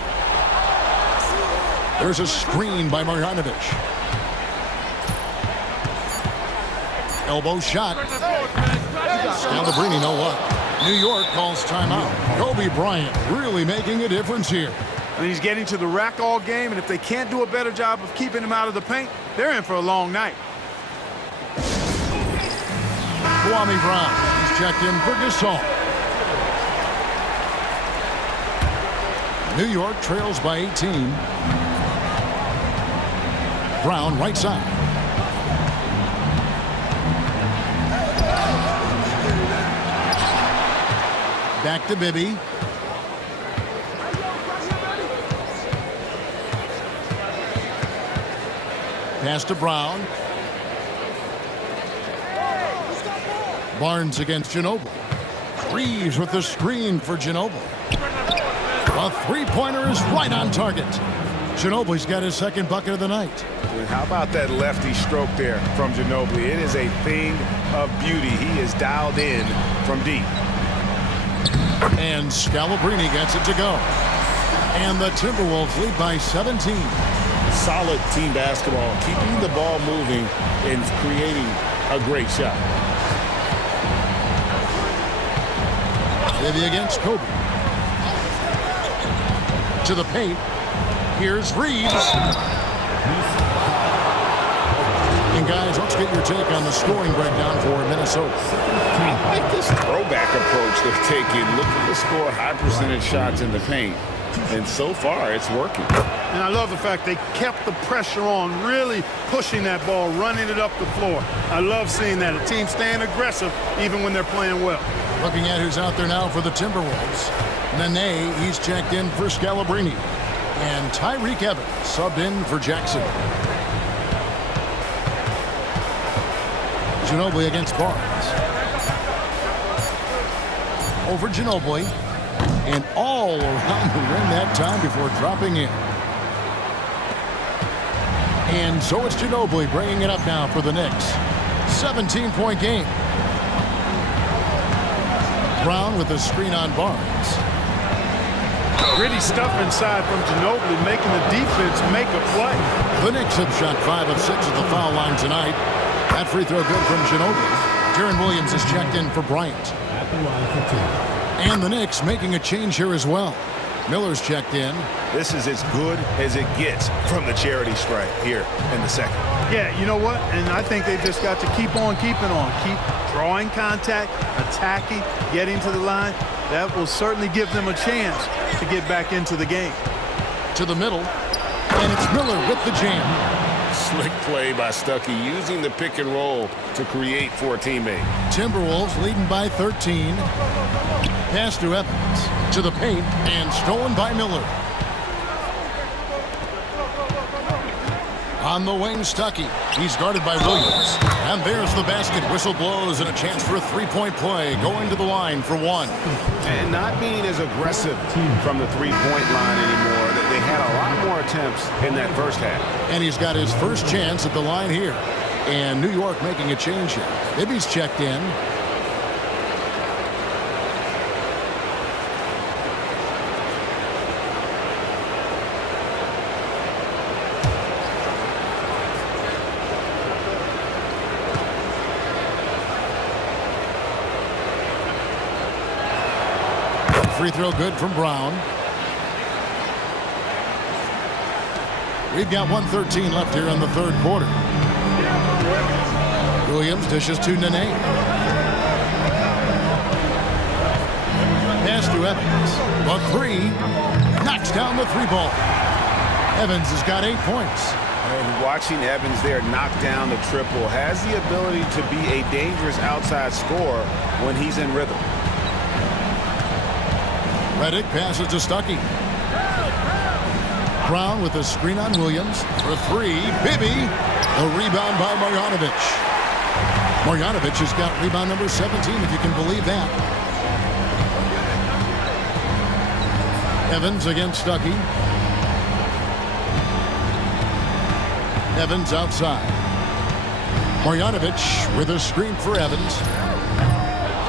There's a screen by Marjanovic. Elbow shot. Scalabrine, no luck. New York calls timeout. Kobe Bryant really making a difference here. And he's getting to the rack all game, and if they can't do a better job of keeping him out of the paint, they're in for a long night. Kwame Brown is checked in for Gasol. New York trails by 18. Brown right side. Back to Bibby. Pass to Brown. Barnes against Ginobili. Reeves with the screen for Ginobili. A three-pointer is right on target. Ginobili's got his second bucket of the night. How about that lefty stroke there from Ginobili? It is a thing of beauty. He is dialed in from deep. And Scalabrine gets it to go. And the Timberwolves lead by 17. Solid team basketball, keeping the ball moving and creating a great shot. Bibby against Kobe. To the paint. Here's Reeves. And guys, let's get your take on the scoring breakdown for Minnesota. I like this throwback approach they're taking, looking to score high percentage shots in the paint. And so far, it's working. And I love the fact they kept the pressure on, really pushing that ball, running it up the floor. I love seeing that. A team staying aggressive even when they're playing well. Looking at who's out there now for the Timberwolves. Nene, he's checked in for Scalabrine. And Tyreek Evans subbed in for Jackson. Ginobili against Barnes. Over Ginobili. And all around the rim that time before dropping in. And so it's Ginobili bringing it up now for the Knicks. 17-point game. Brown with a screen on Barnes. Gritty stuff inside from Ginobili, making the defense make a play. The Knicks have shot 5 of 6 at the foul line tonight. That free throw good from Ginobili. Jaron Williams is checked in for Bryant. At the line for 2. And the Knicks making a change here as well. Miller's checked in. This is as good as it gets from the charity stripe here in the second. Yeah, you know what? And I think they just got to keep on keeping on. Keep drawing contact, attacking, getting to the line. That will certainly give them a chance to get back into the game. To the middle, and it's Miller with the jam. Slick play by Stuckey, using the pick and roll to create for a teammate. Timberwolves leading by 13. Pass to Evans. To the paint, and stolen by Miller. On the wing, Stuckey. He's guarded by Williams. And there's the basket. Whistle blows, and a chance for a three-point play. Going to the line for one. And not being as aggressive from the three-point line anymore. They had a lot more attempts in that first half. And he's got his first chance at the line here. And New York making a change here. Bibby's checked in. Free throw good from Brown. We've got 1:13 left here in the third quarter. Williams dishes to Nene. Pass to Evans. The three. Knocks down the three ball. Evans has got 8 points. And watching Evans there knock down the triple has the ability to be a dangerous outside scorer when he's in rhythm. Redick passes to Stuckey. Brown with a screen on Williams for three. Bibby. A rebound by Marjanovic. Marjanovic has got rebound number 17, if you can believe that. Evans against Stuckey. Evans outside. Marjanovic with a screen for Evans.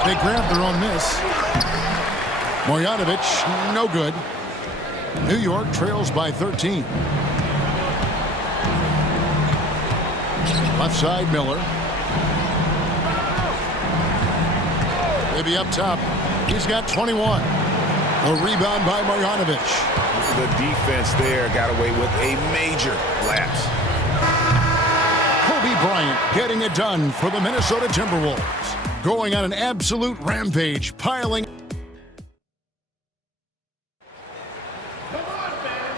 They grab their own miss. Marjanovic, no good. New York trails by 13. Left side, Miller. Maybe up top. He's got 21. A rebound by Marjanovic. The defense there got away with a major lapse. Kobe Bryant getting it done for the Minnesota Timberwolves. Going on an absolute rampage, piling.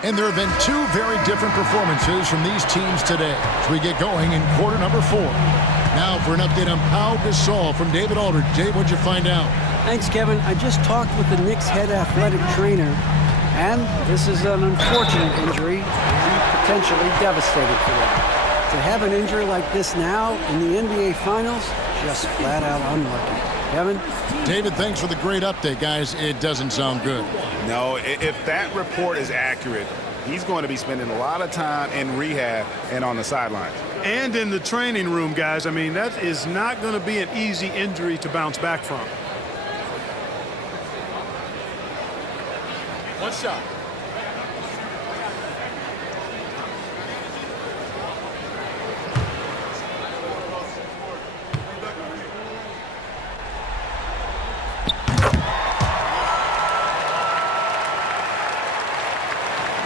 And there have been two very different performances from these teams today as we get going in quarter number 4. Now for an update on Pau Gasol from David Aldridge. Dave, what'd you find out? Thanks, Kevin. I just talked with the Knicks head athletic trainer, and this is an unfortunate injury and potentially devastating for them. To have an injury like this now in the NBA Finals, just flat out unlucky. Kevin? David, thanks for the great update, guys. It doesn't sound good. No, if that report is accurate, he's going to be spending a lot of time in rehab and on the sidelines. And in the training room, guys. I mean, that is not going to be an easy injury to bounce back from. One shot.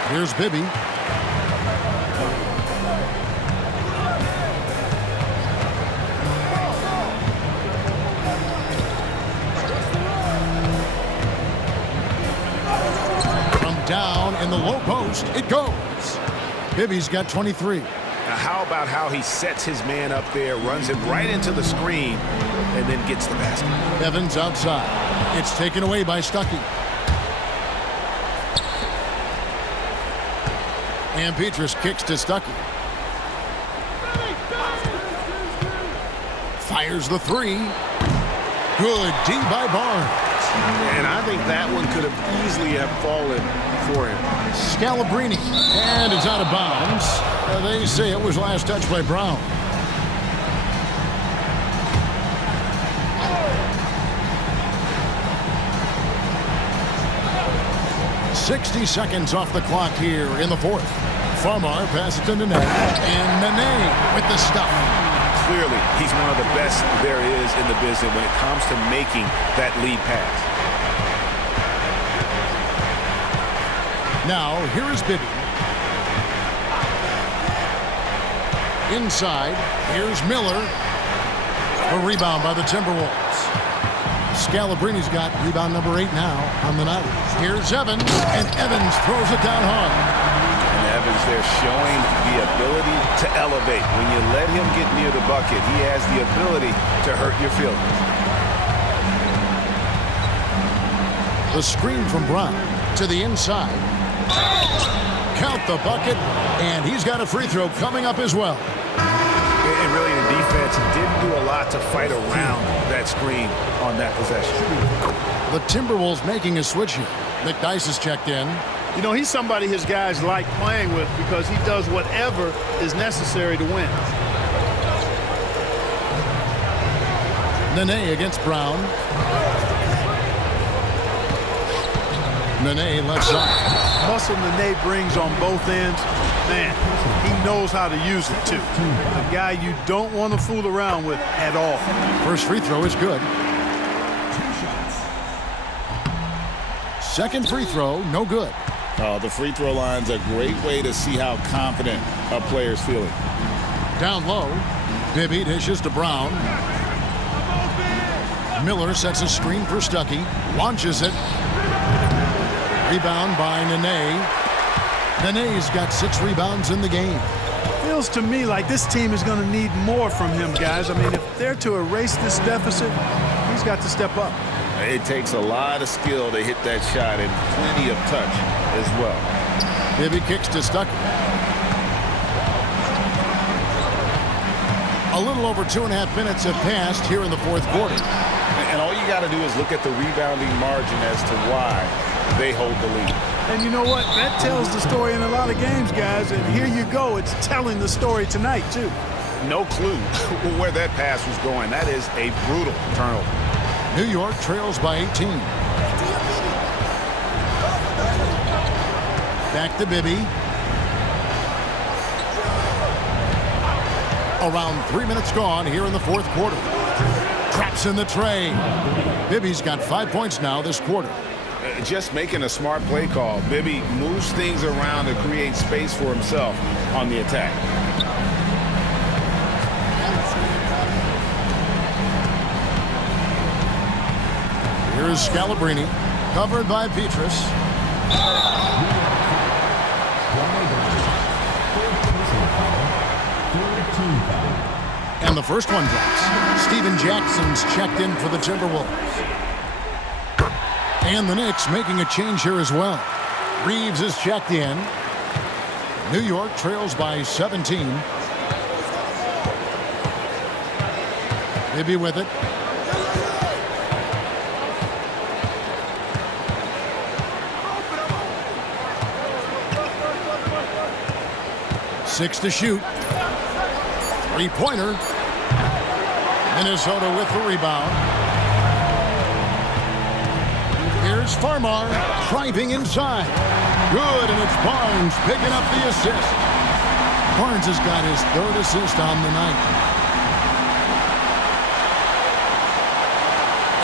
Here's Bibby. From down in the low post, it goes. Bibby's got 23. Now, how about how he sets his man up there, runs him right into the screen, and then gets the basket? Evans outside. It's taken away by Stuckey. And Petrus kicks to Stuckey. Fires the three. Good D by Barnes. And I think that one could have easily have fallen for him. Scalabrini. And it's out of bounds. They say it was last touched by Brown. .60 seconds off the clock here in the fourth. Farmar passes to Nene. And Nene with the stuff. Clearly, he's one of the best there is in the business when it comes to making that lead pass. Now, here is Bibby. Inside, here's Miller. A rebound by the Timberwolves. Scalabrini's got rebound number 8 now on the night. Here's Evans, and Evans throws it down hard. And Evans there showing the ability to elevate. When you let him get near the bucket, he has the ability to hurt your feelings. The screen from Brown to the inside. Count the bucket, and he's got a free throw coming up as well. And really, the defense didn't do a lot to fight around that screen on that possession. The Timberwolves making a switch here. McDyess is checked in. You know, he's somebody his guys like playing with because he does whatever is necessary to win. Nene against Brown. Nene left side. Muscle Nene brings on both ends. Man, he knows how to use it, too. A guy you don't want to fool around with at all. First free throw is good. Second free throw, no good. The free throw line's a great way to see how confident a player's feeling. Down low, Bibby dishes to Brown. Miller sets a screen for Stuckey, launches it. Rebound by Nene. Nene's got 6 rebounds in the game. Feels to me like this team is going to need more from him, guys. I mean, if they're to erase this deficit, he's got to step up. It takes a lot of skill to hit that shot and plenty of touch as well. Bibby kicks to Stuckey. A little over 2.5 minutes have passed here in the fourth quarter. And all you got to do is look at the rebounding margin as to why they hold the lead. And you know what? That tells the story in a lot of games, guys. And here you go. It's telling the story tonight, too. No clue where that pass was going. That is a brutal turnover. New York trails by 18. Back to Bibby. Around 3 minutes gone here in the fourth quarter. Traps in the tray. Bibby's got 5 points now this quarter. Just making a smart play call. Bibby moves things around to create space for himself on the attack. Here's Scalabrini, covered by Petrus. And the first one drops. Steven Jackson's checked in for the Timberwolves. And the Knicks making a change here as well. Reeves is checked in. New York trails by 17. Maybe with it. Six to shoot. Three-pointer. Minnesota with the rebound. Here's Farmar driving inside. Good, and it's Barnes picking up the assist. Barnes has got his 3rd assist on the night.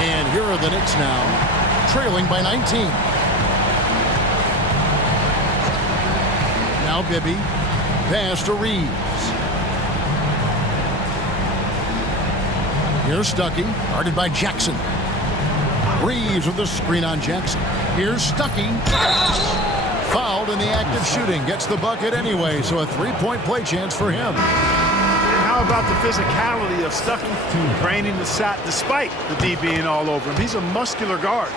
And here are the Knicks now, trailing by 19. Now Bibby, pass to Reeves. Here's Stuckey, guarded by Jackson. Reeves with the screen on Jackson. Here's Stuckey. Fouled in the act of shooting. Gets the bucket anyway, so a 3-point play chance for him. And how about the physicality of Stuckey draining the shot despite the D being all over him? He's a muscular guard.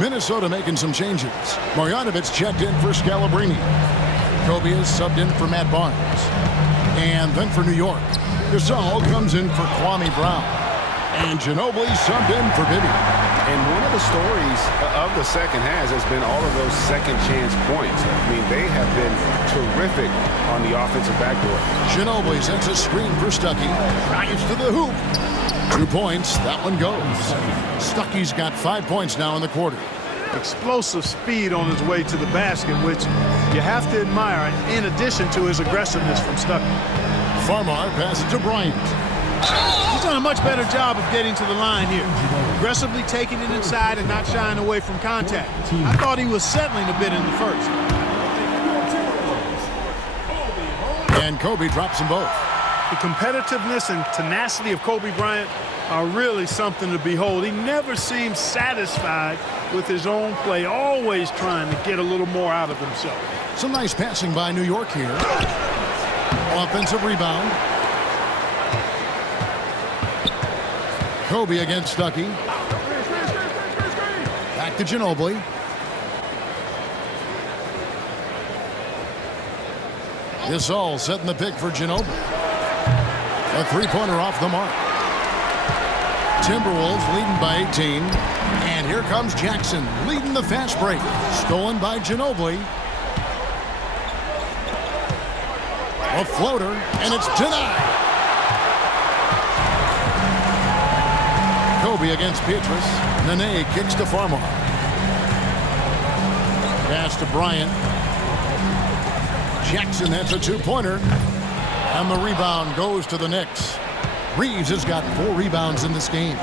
Minnesota making some changes. Marjanovic checked in for Scalabrini. Kobe is subbed in for Matt Barnes. And then for New York, Gasol comes in for Kwame Brown. And Ginobili subbed in for Bibby. And one of the stories of the second half has been all of those second chance points. I mean, they have been terrific on the offensive backboard. Ginobili sends a screen for Stuckey. Drives to the hoop. 2 points. That one goes. Stuckey's got 5 points now in the quarter. Explosive speed on his way to the basket, which you have to admire in addition to his aggressiveness from Stuckey. Farmar passes to Bryant. He's done a much better job of getting to the line here. Aggressively taking it inside and not shying away from contact. I thought he was settling a bit in the first. And Kobe drops them both. The competitiveness and tenacity of Kobe Bryant are really something to behold. He never seems satisfied with his own play, always trying to get a little more out of himself. Some nice passing by New York here. Offensive rebound. Kobe against Stuckey. Back to Ginobili. Gasol setting the pick for Ginobili. A three-pointer off the mark. Timberwolves leading by 18. And here comes Jackson leading the fast break. Stolen by Ginobili. A floater, and it's denied. Kobe against Petrus. Nene kicks to Farmer. Pass to Bryant. Jackson, that's a two-pointer. And the rebound goes to the Knicks. Reeves has got 4 rebounds in this game.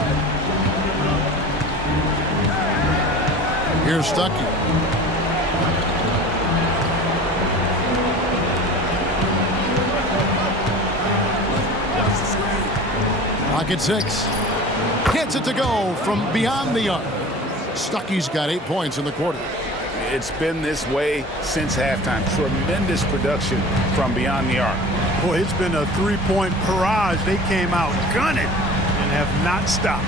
Here's Stuckey. Pocket 6. Gets it to go from beyond the arc. Stuckey's got 8 points in the quarter. It's been this way since halftime. Tremendous production from beyond the arc. Boy, it's been a three-point barrage. They came out gunning and have not stopped.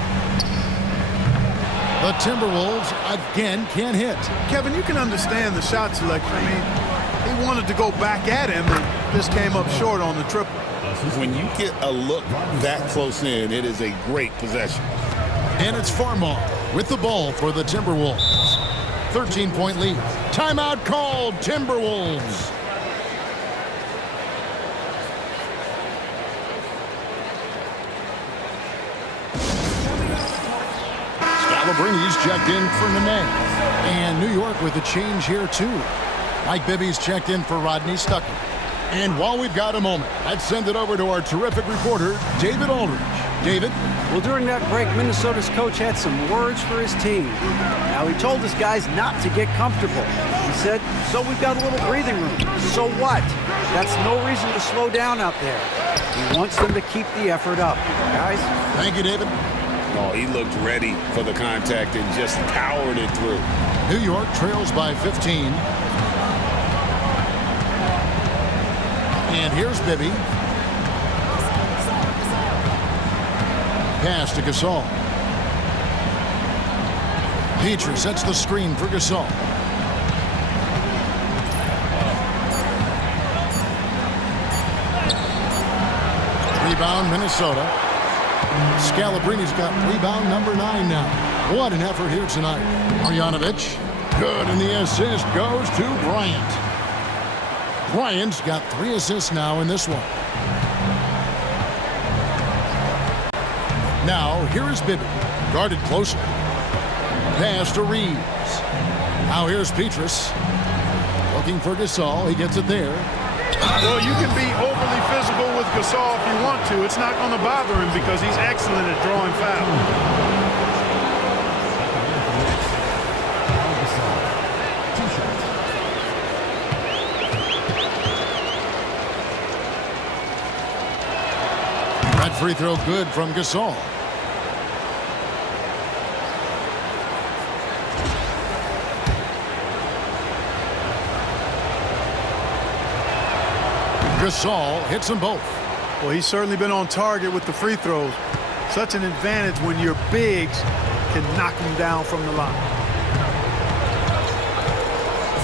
The Timberwolves again can't hit. Kevin, you can understand the shot selection. I mean, he wanted to go back at him and just came up short on the triple. When you get a look that close in, it is a great possession. And it's Farmar with the ball for the Timberwolves. 13-point lead. Timeout called, Timberwolves. Scalabrini's checked in for Nene. And New York with a change here, too. Mike Bibby's checked in for Rodney Stuckey. And while we've got a moment, let's send it over to our terrific reporter, David Aldridge. David? Well, during that break, Minnesota's coach had some words for his team. Now, he told his guys not to get comfortable. He said, so we've got a little breathing room. So what? That's no reason to slow down out there. He wants them to keep the effort up. Guys? Thank you, David. Oh, he looked ready for the contact and just powered it through. New York trails by 15. And here's Bibby. Pass to Gasol. Petrus sets the screen for Gasol. Rebound, Minnesota. Scalabrini's got rebound number 9 now. What an effort here tonight. Marjanovic. Good, and the assist goes to Bryant. Bryant's got 3 assists now in this one. Now, here is Bibby. Guarded closely. Pass to Reeves. Now here's Petrus. Looking for Gasol. He gets it there. Well, you can be overly physical with Gasol if you want to. It's not going to bother him because he's excellent at drawing fouls. That free throw good from Gasol. Gasol hits them both. Well, he's certainly been on target with the free throws. Such an advantage when your bigs can knock them down from the line.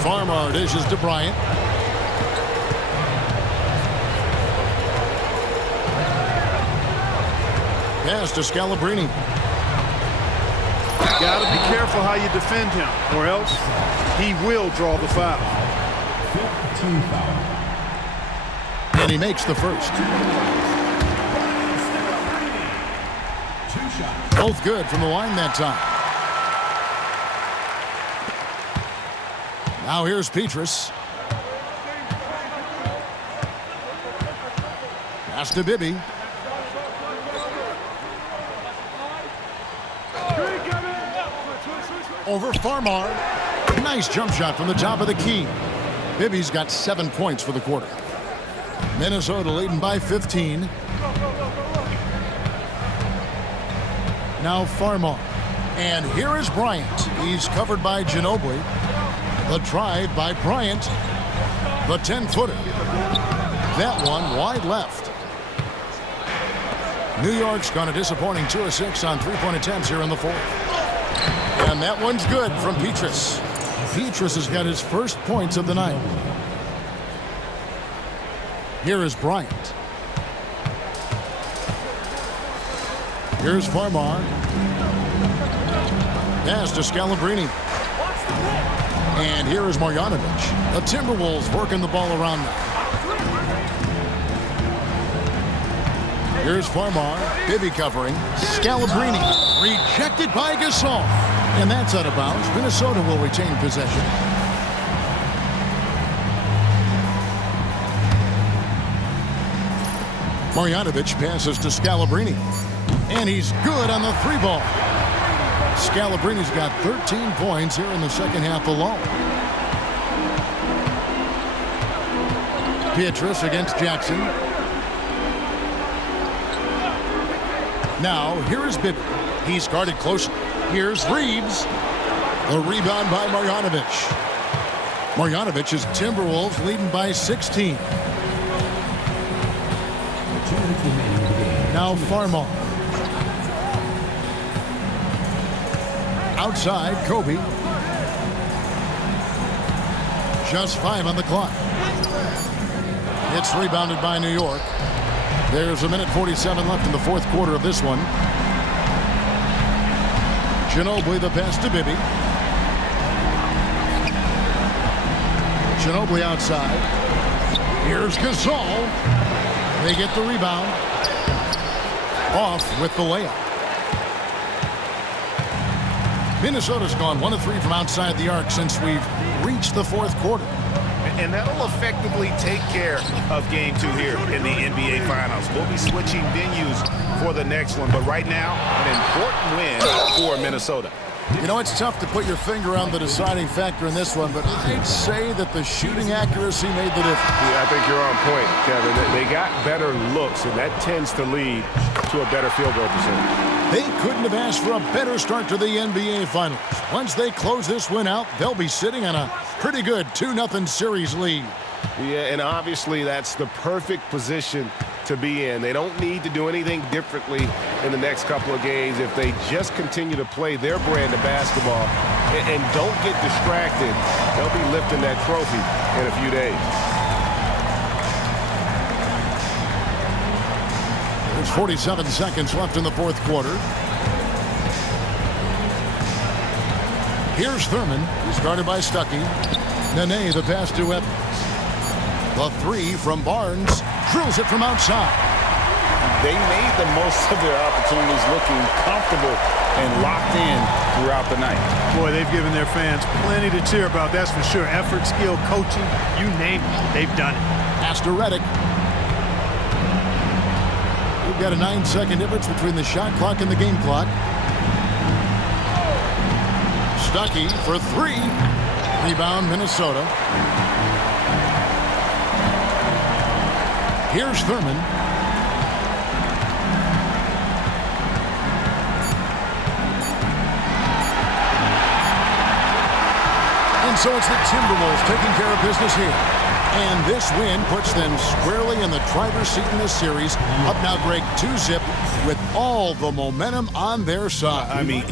Farmar dishes to Bryant. Pass to Scalabrine. Got to be careful how you defend him, or else he will draw the foul. 15 foul. And he makes the first. 2 shots. Both good from the line that time. Now here's Petrus. Pass to Bibby. over Farmar. Nice jump shot from the top of the key. Bibby's got 7 points for the quarter. Minnesota leading by 15. Now Farmar. And here is Bryant. He's covered by Ginobili. The drive by Bryant. The 10-footer. That one wide left. New York's gone a disappointing 2 of 6 on three-point attempts here in the fourth. And that one's good from Petrus. Petrus has got his first points of the night. Here is Bryant. Here's Farmar. Pass to Scalabrine. And here is Marjanovic. The Timberwolves working the ball around now. Here's Farmar. Bibby covering. Scalabrine. Rejected by Gasol. And that's out of bounds. Minnesota will retain possession. Marjanovic passes to Scalabrine. And he's good on the 3-ball. Scalabrine's got 13 points here in the second half alone. Petrus against Jackson. Now, here is Bibby. He's guarded closely. Here's Reeves. The rebound by Marjanovic. Marjanovic is Timberwolves leading by 16. Now Farmar. Outside, Kobe. Just 5 on the clock. It's rebounded by New York. There's a minute 47 left in the fourth quarter of this one. Ginobili, the pass to Bibby. Ginobili outside. Here's Gasol. They get the rebound. Off with the layup. Minnesota's gone 1 of 3 from outside the arc since we've reached the fourth quarter. And that'll effectively take care of game 2 here in the NBA Finals. We'll be switching venues for the next one, but right now, an important win for Minnesota. You know, it's tough to put your finger on the deciding factor in this one, but I'd say that the shooting accuracy made the difference. Yeah, I think you're on point, Kevin. They got better looks, and that tends to lead to a better field goal percentage. They couldn't have asked for a better start to the NBA Finals. Once they close this win out, they'll be sitting on a pretty good 2-0 series lead. Yeah, and obviously that's the perfect position to be in. They don't need to do anything differently in the next couple of games if they just continue to play their brand of basketball and don't get distracted. They'll be lifting that trophy in a few days. There's 47 seconds left in the fourth quarter. Here's Thurman. He's guarded by Stuckey. Nene, the pass to Evans. The 3 from Barnes. Drills it from outside. They made the most of their opportunities, looking comfortable and locked in throughout the night. Boy, they've given their fans plenty to cheer about, that's for sure. Effort, skill, coaching, you name it, they've done it. Pass to Redick. We've got a 9-second difference between the shot clock and the game clock. Stuckey for 3. Rebound, Minnesota. Here's Thurman. And so it's the Timberwolves taking care of business here. And this win puts them squarely in the driver's seat in this series. Up now, Greg, 2-0 with all the momentum on their side. I mean,